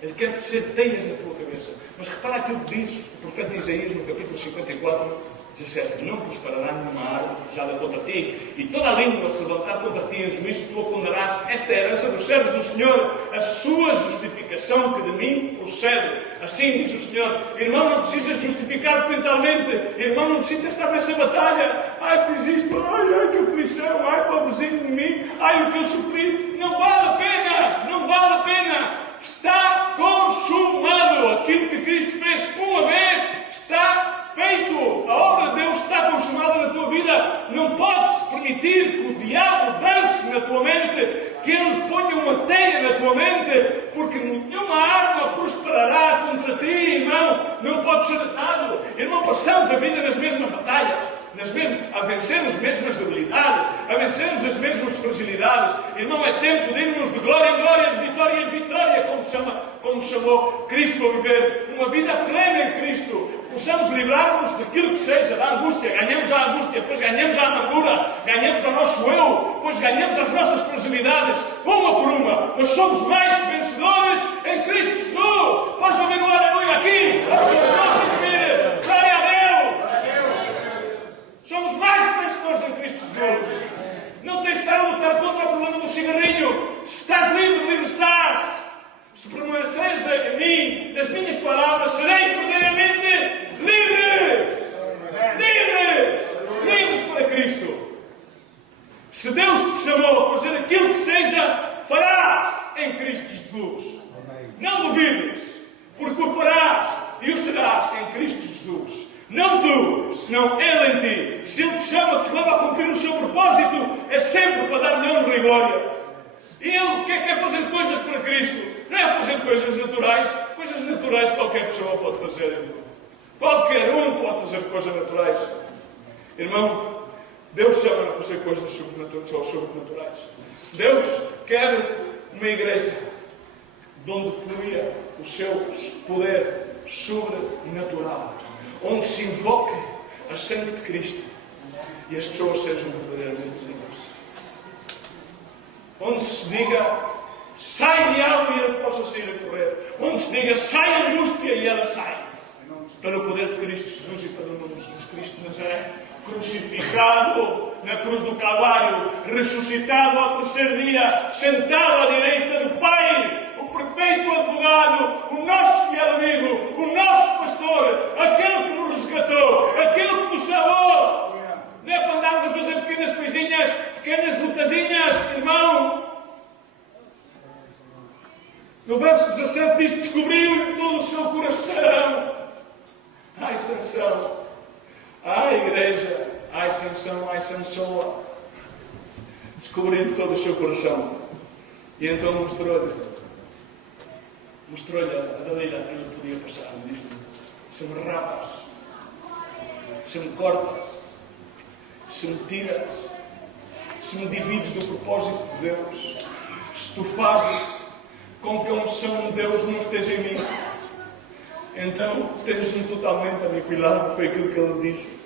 Ele quer tecer teias na tua cabeça. Mas repara aquilo que diz o profeta Isaías no capítulo 54, 17: não prosperará nenhuma arma forjada contra ti, e toda a língua se levantar contra ti em juízo, tu a condenarás. Esta é a herança dos servos do Senhor, a sua justificação que de mim procede. Assim diz o Senhor. Irmão, não precisas justificar mentalmente. Irmão, não precisas estar nessa batalha. Ai, fiz isto. Ai, que aflição. Ai, pobrezinho de mim. Ai, o que eu sofri. Não vale a pena. Não vale a pena. Está consumado. Aquilo que Cristo fez uma vez está feito. A obra de Deus está consumada na tua vida. Não podes permitir que o diabo dance na tua mente, que ele ponha uma teia na tua mente, porque nenhuma arma prosperará contra ti, irmão. Não pode ser atado. Irmão, passamos a vida nas mesmas batalhas, a vencer as mesmas debilidades, a vencermos as mesmas fragilidades. Irmão, é tempo de irmos de glória em glória, de vitória em vitória, como chamou Cristo a viver. Uma vida plena em Cristo. Possamos livrar-nos daquilo que seja, da angústia. Ganhamos a angústia, depois ganhamos a amargura, ganhamos o nosso eu, depois ganhamos as nossas fragilidades, uma por uma. Mas somos mais que vencedores em Cristo Jesus. Posso ouvir um aleluia aqui? Glória a Deus! Somos mais que vencedores em Cristo Jesus. Não tens de estar a lutar contra o problema do cigarrinho. Se estás livre estás. Se permaneceres em mim, nas minhas palavras, sereis verdadeiramente livres. Livres para Cristo. Se Deus te chamou a fazer aquilo que seja, farás em Cristo Jesus. Não duvides, porque o farás e o serás em Cristo Jesus. Não tu, senão Ele em ti. Se Ele te chama, te leva a cumprir o seu propósito, é sempre para dar-lhe honra e glória. E Ele quer fazer coisas para Cristo. Não é fazer coisas naturais. Coisas naturais qualquer pessoa pode fazer, irmão. Qualquer um pode fazer coisas naturais. Irmão, Deus chama a fazer coisas sobrenaturais. Deus quer uma igreja onde fluía o seu poder sobrenatural, onde se invoque a sangue de Cristo, e as pessoas sejam verdadeiramente livres. Onde se diga, sai diabo e ele possa sair a correr. Onde se diga, sai angústia e ela sai. Pelo poder de Cristo Jesus e pelo nome de Jesus Cristo de Nazaré, crucificado na cruz do Calvário, ressuscitado ao terceiro dia, sentado à direita do Pai, o perfeito advogado, o nosso fiel amigo, o nosso pastor, aquele que nos resgatou, aquele que nos salvou. Não é para andarmos a fazer pequenas coisinhas, pequenas lutazinhas, irmão. No verso 17 diz: descobriu-lhe todo o seu coração. Ai, Sansão. Ai, igreja. Ai, Sansão. Ai, Sansoa. Descobriu-lhe todo o seu coração. E então mostrou-lhe a Dalila que ele podia passar. Disse-lhe: se me rapas, se me cortas, se me tiras, se me divides do propósito de Deus, se tu fazes com que a unção de Deus não esteja em mim, então tens-me totalmente aniquilado. Foi aquilo que ele disse.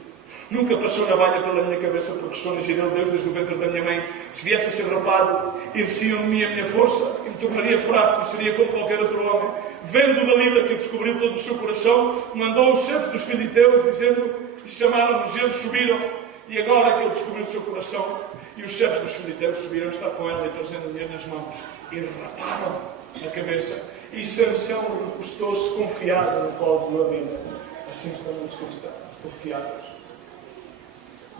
Nunca passou navalha pela minha cabeça, porque sou nascido de Deus desde o ventre da minha mãe. Se viesse a ser rapado, exerciam de mim a minha força e me tornaria fraco, porque seria como qualquer outro homem. Vendo Dalila que descobriu todo o seu coração, mandou os chefes dos filisteus, dizendo, chamaram-nos, eles subiram. E agora que ele descobriu o seu coração, e os chefes dos filisteus subiram estar com ela e trazendo-lhe nas mãos, e raparam a cabeça. E Sansão recostou-se confiado no colo de Dalila. Assim estão os cristãos, confiados.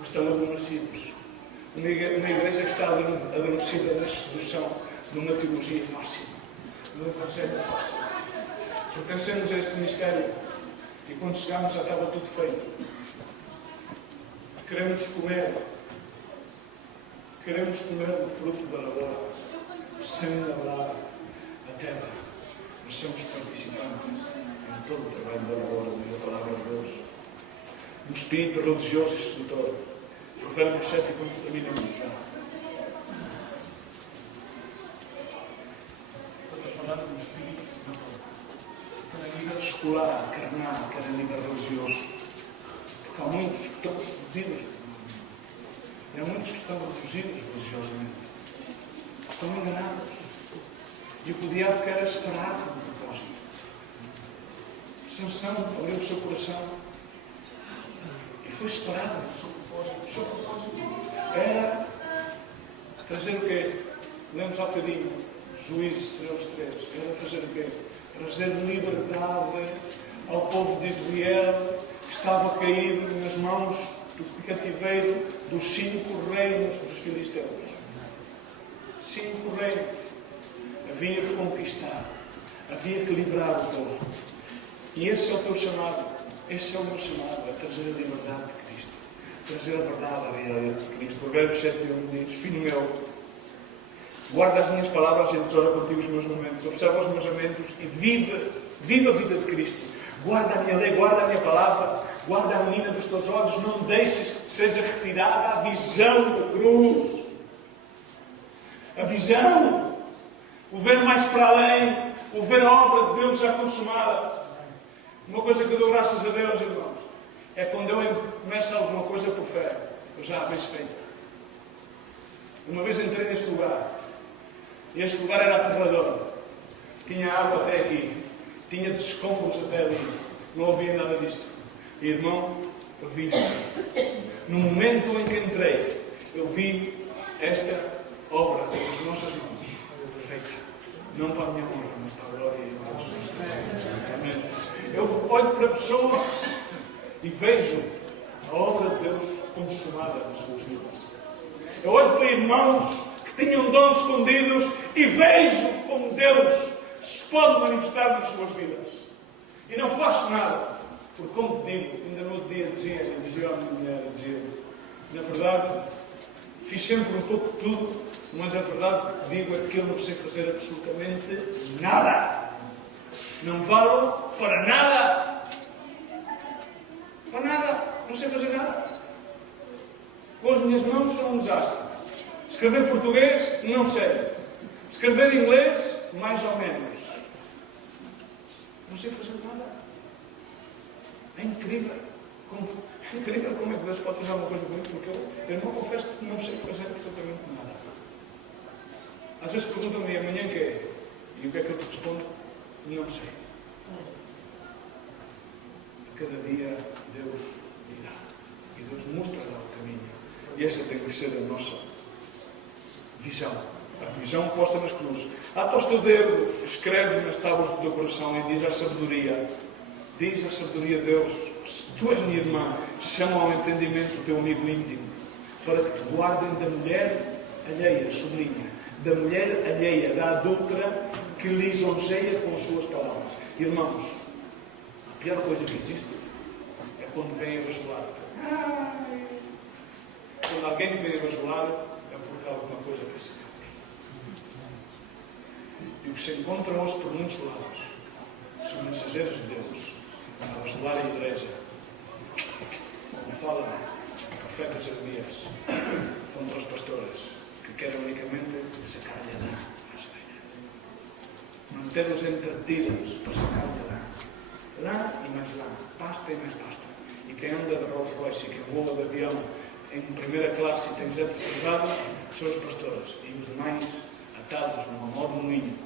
Estão adormecidos. Uma igreja que está adormecida na sedução de uma teologia fácil, de um evangelho fácil. Pertencemos a este ministério e quando chegámos já estava tudo feito. Queremos comer o fruto da lavoura, sem labrar a terra. Nós somos participantes em todo o trabalho da lavoura, diz a palavra de Deus. Um espírito religioso e sedutor. Provérbios 7 e quando terminamos já. Estou a falar de um espírito sedutor. Quer a nível escolar, carnal, quer a nível religioso. Porque há muitos que estão seduzidos. E há muitos que estão reduzidos religiosamente. Estão enganados. E o que o diabo quer é separar do propósito. Sansão abriu o seu coração e foi separado do seu propósito. O seu propósito era fazer o quê? Lemos há bocadinho, Juízes 13:3. Era fazer o quê? Trazer liberdade ao povo de Israel, que estava caído nas mãos do cativeiro dos 5 reinos dos filisteus. 5 reinos. Havia que conquistar, havia que livrar o povo. E esse é o teu chamado, esse é o meu chamado, é trazer a liberdade de Cristo, trazer a verdade, a realidade de Cristo. Provérbios 7:1 diz: filho meu, guarda as minhas palavras e tesoura contigo os meus momentos, observa os meus mandamentos e vive a vida de Cristo. Guarda a minha lei, guarda a minha palavra, guarda a menina dos teus olhos, não deixes que te seja retirada a visão da cruz. A visão. O ver mais para além, o ver a obra de Deus já consumada. Uma coisa que eu dou graças a Deus, irmãos, é quando eu começo alguma coisa por fé, eu já a vejo feita. Uma vez entrei neste lugar, e este lugar era aterrador. Tinha água até aqui, tinha escombros até ali, não havia nada disto. E, irmão, eu vi isto. No momento em que entrei, eu vi esta obra das nossas mãos. Não para a minha honra, mas para a glória de Deus. Amém. Eu olho para pessoas e vejo a obra de Deus consumada nas suas vidas. Eu olho para irmãos que tinham dons escondidos e vejo como Deus se pode manifestar nas suas vidas. E não faço nada. Porque, como te digo, ainda no outro dia dizia à minha mulher, na verdade, fiz sempre um pouco de tudo. Mas a verdade que digo é que eu não sei fazer absolutamente nada. Não valo para nada. Para nada. Não sei fazer nada. Com as minhas mãos sou um desastre. Escrever português, não sei. Escrever inglês, mais ou menos. Não sei fazer nada. É incrível. É incrível como é que Deus pode fazer alguma coisa comigo, porque eu não confesso que não sei fazer absolutamente nada. Às vezes perguntam-me amanhã o que é, e o que é que eu te respondo? Não sei. Cada dia Deus dirá, e Deus mostrará o caminho. E essa tem que ser a nossa visão. A visão posta nas cruzes. Ata os teus dedos, escreve nas tábuas do teu coração e diz a sabedoria de Deus, se tu és minha irmã, chama ao entendimento o teu amigo íntimo, para que te guardem da mulher alheia, sublinha, da mulher alheia, da adúltera, que lisonjeia com as suas palavras. Irmãos, a pior coisa que existe é quando vem a bajular. Quando alguém vem a bajular, é porque há alguma coisa que se canta. E o que se encontra hoje por muitos lados são mensageiros de Deus a bajular a igreja. Como fala o profeta Jeremias contra os pastores que querem unicamente sacar-lhe a lã às ovelhas. Manter-os entretidos para sacar-lhe a lã. Lã e mais lã, pasta e mais pasta. E quem anda de Rolls Royce e quem voa de avião em primeira classe e tem jetos privados são os pastores. E os demais atados numa moda moinho.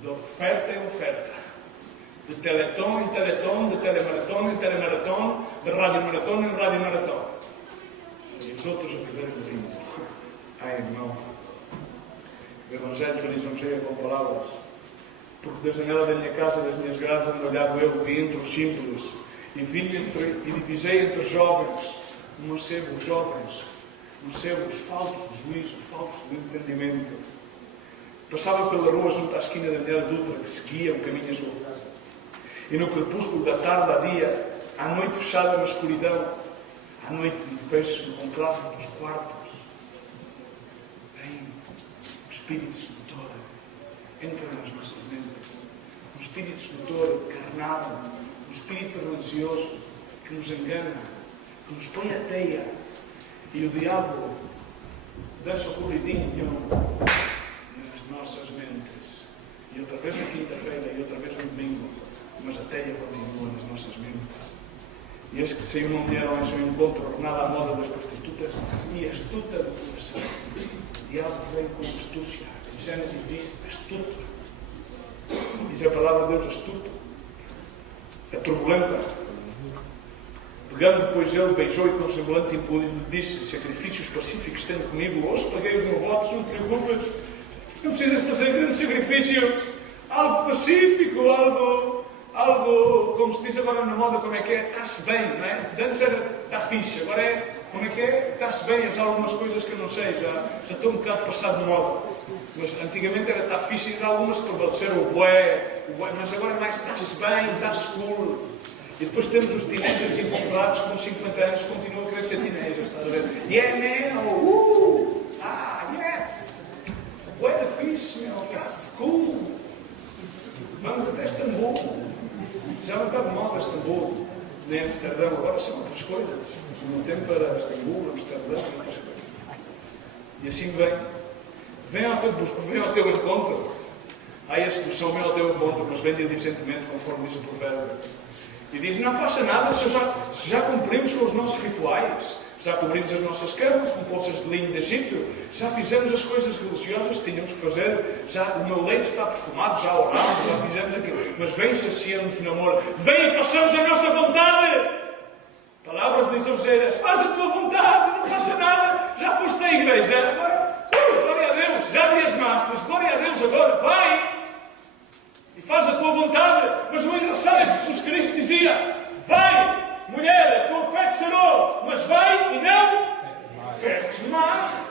De oferta em oferta. De teletom em teletom, de telemaratona em telemaratona, de radiomaratona em radiomaratona. E os outros a perder o tempo. Ai, irmão. O Evangelho lisonjeia com palavras. Porque da janela da minha casa, das minhas grades, ando olhado eu, vi entre os simples, e divisei entre os jovens, um mancebo, os jovens, mancebos, falsos de juízo, falsos de entendimento. Passava pela rua junto à esquina da mulher adulta que seguia o caminho à sua casa. E no crepúsculo da tarde, à dia, à noite fechada na escuridão, à noite fez-se no conclave dos quartos. Vem o Espírito Sedutor, entra nas nossas mentes. Um Espírito Sedutor carnal, um Espírito religioso que nos engana, que nos põe a teia. E o diabo dança o corridinho nas nossas mentes. E outra vez na quinta-feira, e outra vez no domingo. Mas a teia continua nas nossas mentes. E eis que saiu uma mulher ao seu encontro, ordenada à moda das prostitutas, e astuta do coração. O diabo veio com astúcia. Em Gênesis diz astuto. Diz a palavra de Deus astuto. A turbulenta. Pegando depois ele, beijou e com semblante impúdico lhe disse: sacrifícios pacíficos tenho comigo, hoje paguei os meus votos, não te preocupes. Não precisas fazer grandes sacrifícios. Algo pacífico, algo, como se diz agora na moda, como é que é? Está-se bem, não é? Antes era está fixe, agora é, como é que é? Está-se bem, há algumas coisas que eu não sei, já estou um bocado passado de moda. Mas antigamente era está fixe e há algumas que prevaleceram o bué, mas agora é mais está-se bem, está-se cool. E depois temos os teenagers incomparados com 50 anos que continuam a querer ser teenagers, estás a ver? Yeah, man, yes! Bué da fixe, meu, está-se cool. Vamos até Istambul. Já não está de moda Istambul, nem Amsterdão, agora são outras coisas. No tempo era Istambul, Amsterdão, outras coisas. E assim vem ao teu encontro. Há a sedução, vem ao teu encontro, mas vem diligentemente, conforme diz o provérbio. E diz, não faça nada se já cumprimos com os nossos rituais. Já cobrimos as nossas camas com poças de linho de Egito. Já fizemos as coisas religiosas que tínhamos que fazer. Já o meu leite está perfumado, já orámos, já fizemos aquilo. Mas vem saciando-nos no amor. Vem e façamos a nossa vontade. Palavras lisonjeiras. Faz a tua vontade, não faça nada. Já foste à igreja. Agora, glória a Deus. Já diezmaste, glória a Deus. Agora vai e faz a tua vontade. Mas o engraçado é que Jesus Cristo dizia: vai, mulher, a tua fé te sarou, mas vai e não peques mais.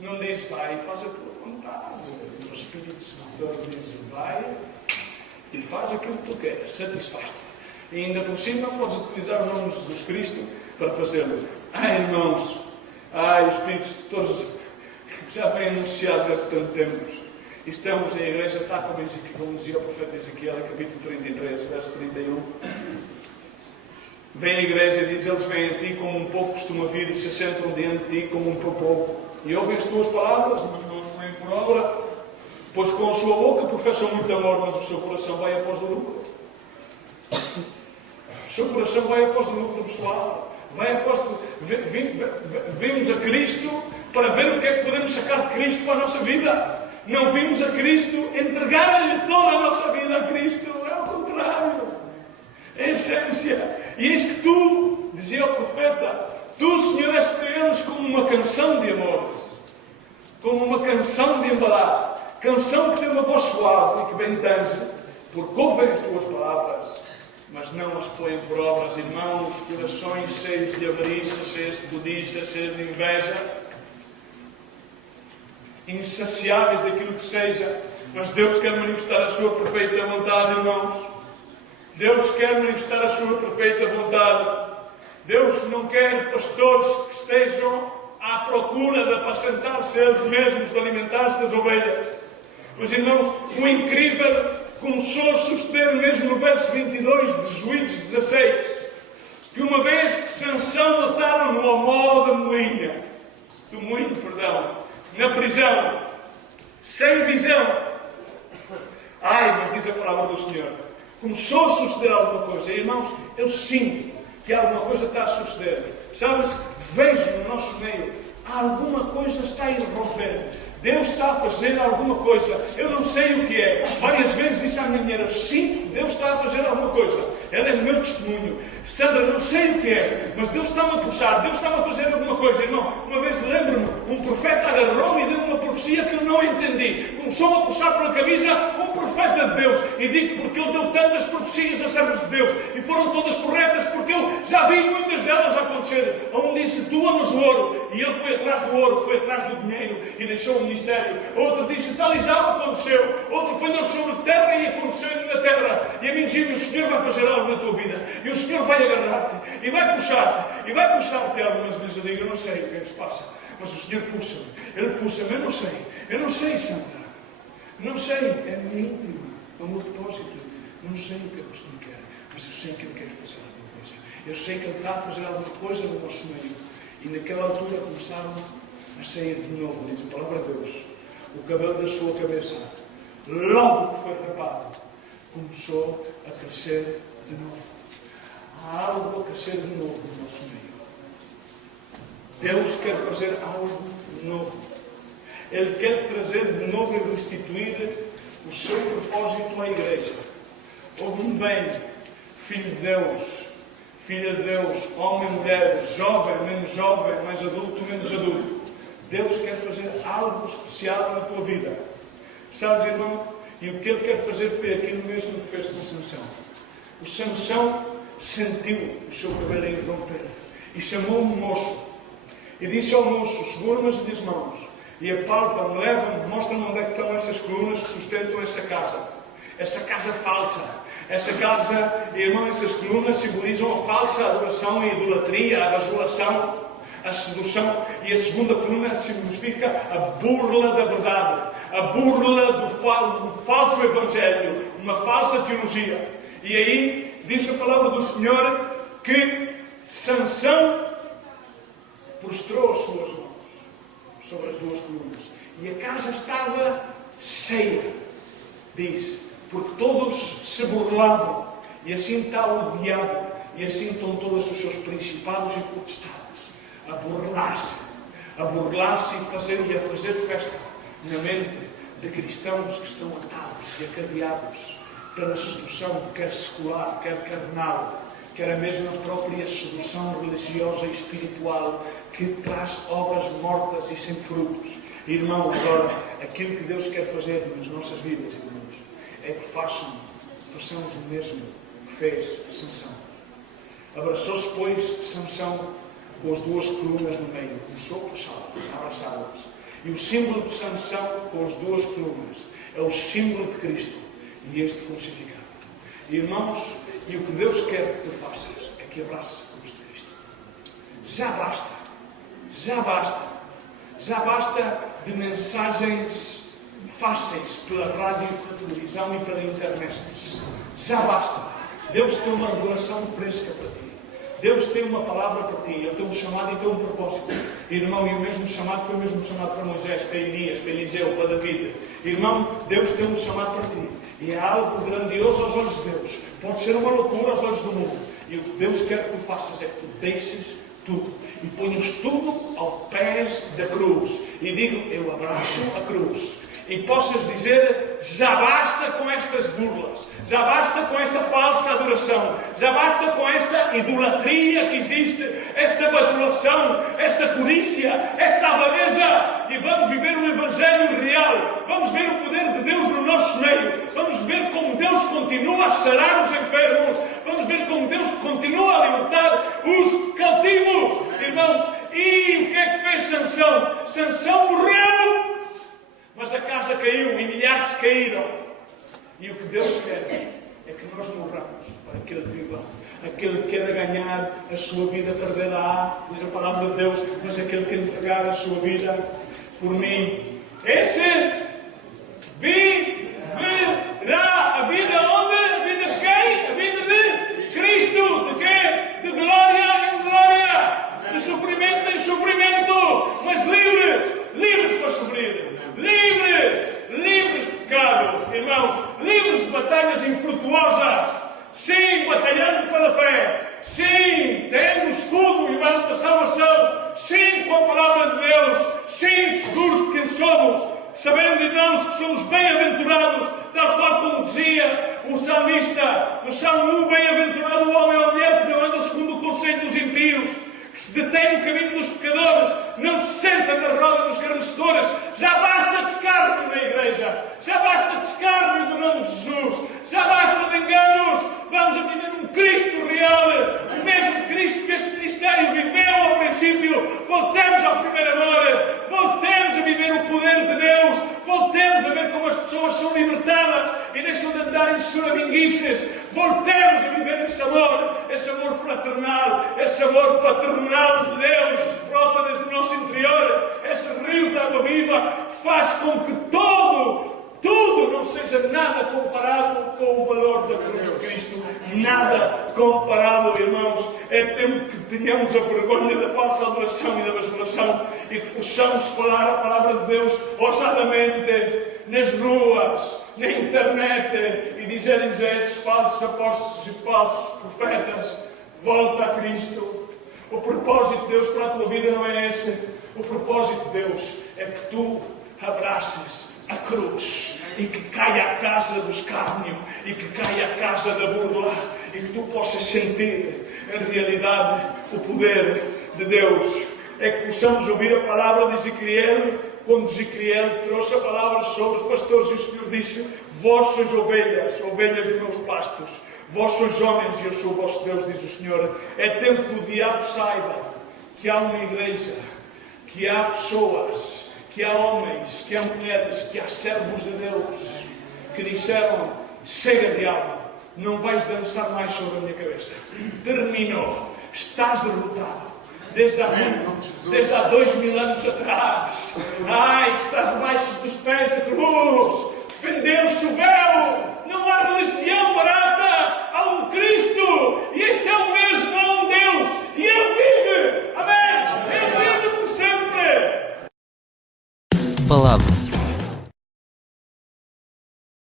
Não diz vai e faz a tua vontade. O Espírito Santo diz vai e faz aquilo que tu queres, satisfaz-te. E ainda por cima podes utilizar o nome de Jesus Cristo para fazê-lo. Ai, irmãos, ai, os Espíritos todos que já vêm anunciados desde tanto tempo. Estamos em igreja, está como dizia o profeta Ezequiel, capítulo 33, verso 31. Vem a igreja e diz: eles vêm a ti como um povo costuma vir e se assentam diante de ti como um povo. E ouvem as tuas palavras, mas não as põem por obra. Pois com a sua boca professam muito amor, mas o seu coração vai após o lucro. seu coração vai após o lucro pessoal. Vai após... Vimos a Cristo para ver o que é que podemos sacar de Cristo para a nossa vida. Não vimos a Cristo entregar-lhe toda a nossa vida a Cristo. É o contrário. É a essência. E eis que tu, dizia o profeta, tu, Senhor, és para eles como uma canção de amores. Como uma canção de embalar. Canção que tem uma voz suave e que bem tange, porque ouvem as tuas palavras, mas não as põem por obras. Irmãos, corações cheios de avariça, cheios de cobiça, cheios de inveja, insaciáveis daquilo que seja. Mas Deus quer manifestar a sua perfeita vontade, irmãos. Deus quer manifestar a sua perfeita vontade. Deus não quer pastores que estejam à procura de apacentar-se eles mesmos, de alimentar-se das ovelhas. Mas, irmãos, o incrível começou a suceder mesmo no verso 22 de Juízes 16, que uma vez que Sansão notaram no amor do moinho, na prisão, sem visão. Mas diz a palavra do Senhor, começou a suceder alguma coisa. E, irmãos, eu sinto que alguma coisa está a suceder. Sabes, vejo no nosso meio, alguma coisa está a irromper. Deus está a fazer alguma coisa. Eu não sei o que é. Várias vezes disse à minha mulher, eu sinto que Deus está a fazer alguma coisa. Ela é o meu testemunho. Sandra, não sei o que é, mas Deus está-me a puxar, Deus está-me a fazer alguma coisa. Irmão, uma vez lembro-me, um profeta agarrou-me e deu uma profecia que eu não entendi. Começou a puxar pela camisa um profeta de Deus. E digo porque ele deu tantas profecias a servos de Deus. E foram todas corretas, porque eu já vi muitas delas acontecer. Um disse, doa-nos o ouro. E ele foi atrás do ouro, foi atrás do dinheiro e deixou o ministério. Outro disse, tal e já aconteceu. Outro foi sobre a terra e aconteceu na terra. E a mim dizia, o Senhor vai fazer algo na tua vida. E o Senhor vai agarrar-te e vai puxar-te. E vai puxar-te algumas vezes. Eu digo, eu não sei o que é que se passa. Mas o Senhor puxa-me. Ele puxa-me, eu não sei. Eu não sei, Sandra. Não sei. É íntimo. É o meu propósito. Eu não sei o que é que o Senhor quer. Mas eu sei que Ele quer fazer alguma coisa. Eu sei que Ele está a fazer alguma coisa no nosso meio. E naquela altura começaram a sair de novo, diz a palavra de Deus, o cabelo da sua cabeça, logo que foi rapado, começou a crescer de novo. Há algo a crescer de novo no nosso meio. Deus quer fazer algo novo. Ele quer trazer de novo e restituir o seu propósito à igreja. Ouve-me bem, filho de Deus, filha de Deus, homem, mulher, jovem, mais adulto, menos adulto. Deus quer fazer algo especial na tua vida. Sabes, irmão? E o que Ele quer fazer foi aquilo mesmo que fez com Sansão. O Sansão sentiu o seu cabelo a irromper e chamou um moço. E disse ao moço, segura-me as mãos e apalpa-me, leva-me, mostra-me onde é que estão essas colunas que sustentam essa casa falsa. Essa casa, irmão, essas colunas simbolizam a falsa adoração e idolatria, a bajulação, a sedução. E a segunda coluna significa a burla da verdade, a burla do falso evangelho, uma falsa teologia. E aí diz a palavra do Senhor que Sansão prostrou as suas mãos sobre as duas colunas. E a casa estava cheia, diz, porque todos se burlavam. E assim está o diabo, e assim estão todos os seus principados e potestades a burlar-se e a fazer festa na mente de cristãos que estão atados e acadeados pela sedução, quer secular, quer carnal, quer a mesma própria sedução religiosa e espiritual que traz obras mortas e sem frutos. Irmão, agora, aquilo que Deus quer fazer nas nossas vidas, irmãos, é que façamos o mesmo que fez Sansão. Abraçou-se, pois, Sansão com as duas colunas no meio, começou a puxá-las, a abraçá-las. E o símbolo de Sansão com as duas colunas é o símbolo de Cristo e este crucificado. Irmãos, e o que Deus quer que tu faças é que abraces a cruz de Cristo. Já basta de mensagens fáceis pela rádio, pela televisão e pela internet. Já basta. Deus tem uma revelação fresca para ti. Deus tem uma palavra para ti. Ele tem um chamado e tem um propósito. Irmão, e o mesmo chamado foi o mesmo chamado para Moisés, para Elias, para Eliseu, para David. Irmão, Deus tem um chamado para ti. E é algo grandioso aos olhos de Deus. Pode ser uma loucura aos olhos do mundo. E o que Deus quer que tu faças é que tu deixes tudo e ponhas tudo ao pés da cruz. E digo, eu abraço a cruz. E possas dizer, já basta com estas burlas, já basta com esta falsa adoração, já basta com esta idolatria que existe, esta bajulação, esta codícia, esta avareza. E vamos viver o Evangelho real, vamos ver o poder de Deus no nosso meio, vamos ver como Deus continua a sarar os enfermos, vamos ver como Deus continua a alimentar os cautivos, irmãos. E o que é que fez Sansão? Sansão morreu, mas a casa caiu e milhares caíram. E o que Deus quer é que nós morramos para que Ele viva. Aquele que quer ganhar a sua vida perderá, diz a palavra de Deus, mas aquele que entregar a sua vida por mim, esse viverá. A vida onde? A vida de quem? A vida de Cristo. De quê? De glória em glória, de sofrimento em sofrimento, mas livres para sofrer, livres de pecado, irmãos, livres de batalhas infrutuosas, sim, batalhando pela fé, sim, tendo o escudo e o manto da salvação, sim, com a palavra de Deus, sim, seguros de quem somos, sabendo, irmãos, que somos bem-aventurados, tal qual como dizia o salmista no Salmo 1, bem-aventurado o homem ou a mulher que não anda segundo o conselho dos impíos, que se detém no caminho dos pecadores, não se senta na roda dos escarnecedores. Já basta de escárnio na igreja, já basta de escárnio do nome de Jesus, já basta de enganos. Vamos a viver um Cristo real, o mesmo Cristo que este ministério viveu ao princípio. Voltemos ao primeiro amor, voltemos a viver o poder de Deus, voltemos a ver como as pessoas são libertadas e deixam de andar em choraminguices. Voltemos a viver esse amor fraternal, esse amor paternal de Deus que brota desde o nosso interior, esses rios de água viva que faz com que tudo não seja nada comparado com o valor da cruz de Cristo. Nada comparado, irmãos. É tempo que tenhamos a vergonha da falsa adoração e da bajulação e que possamos falar a palavra de Deus ousadamente nas ruas, na internet, e dizer-lhes a esses falsos apóstolos e falsos profetas: volta a Cristo. O propósito de Deus para a tua vida não é esse. O propósito de Deus é que tu abraces a cruz e que caia a casa do escárnio e que caia a casa da burla e que tu possas sentir em realidade o poder de Deus. É que possamos ouvir a palavra de Ezequiel, quando Ezequiel trouxe a palavra sobre os pastores e o Senhor disse: vós sois ovelhas dos meus pastos, vós sois homens e eu sou o vosso Deus, diz o Senhor. É tempo que o diabo saiba que há uma igreja, que há pessoas, que há homens, que há mulheres, que há servos de Deus que disseram: chega, diabo, não vais dançar mais sobre a minha cabeça, terminou, estás derrotado. Desde há 2000 anos atrás. Ai, estás debaixo dos pés da cruz. Defendeu-se o véu.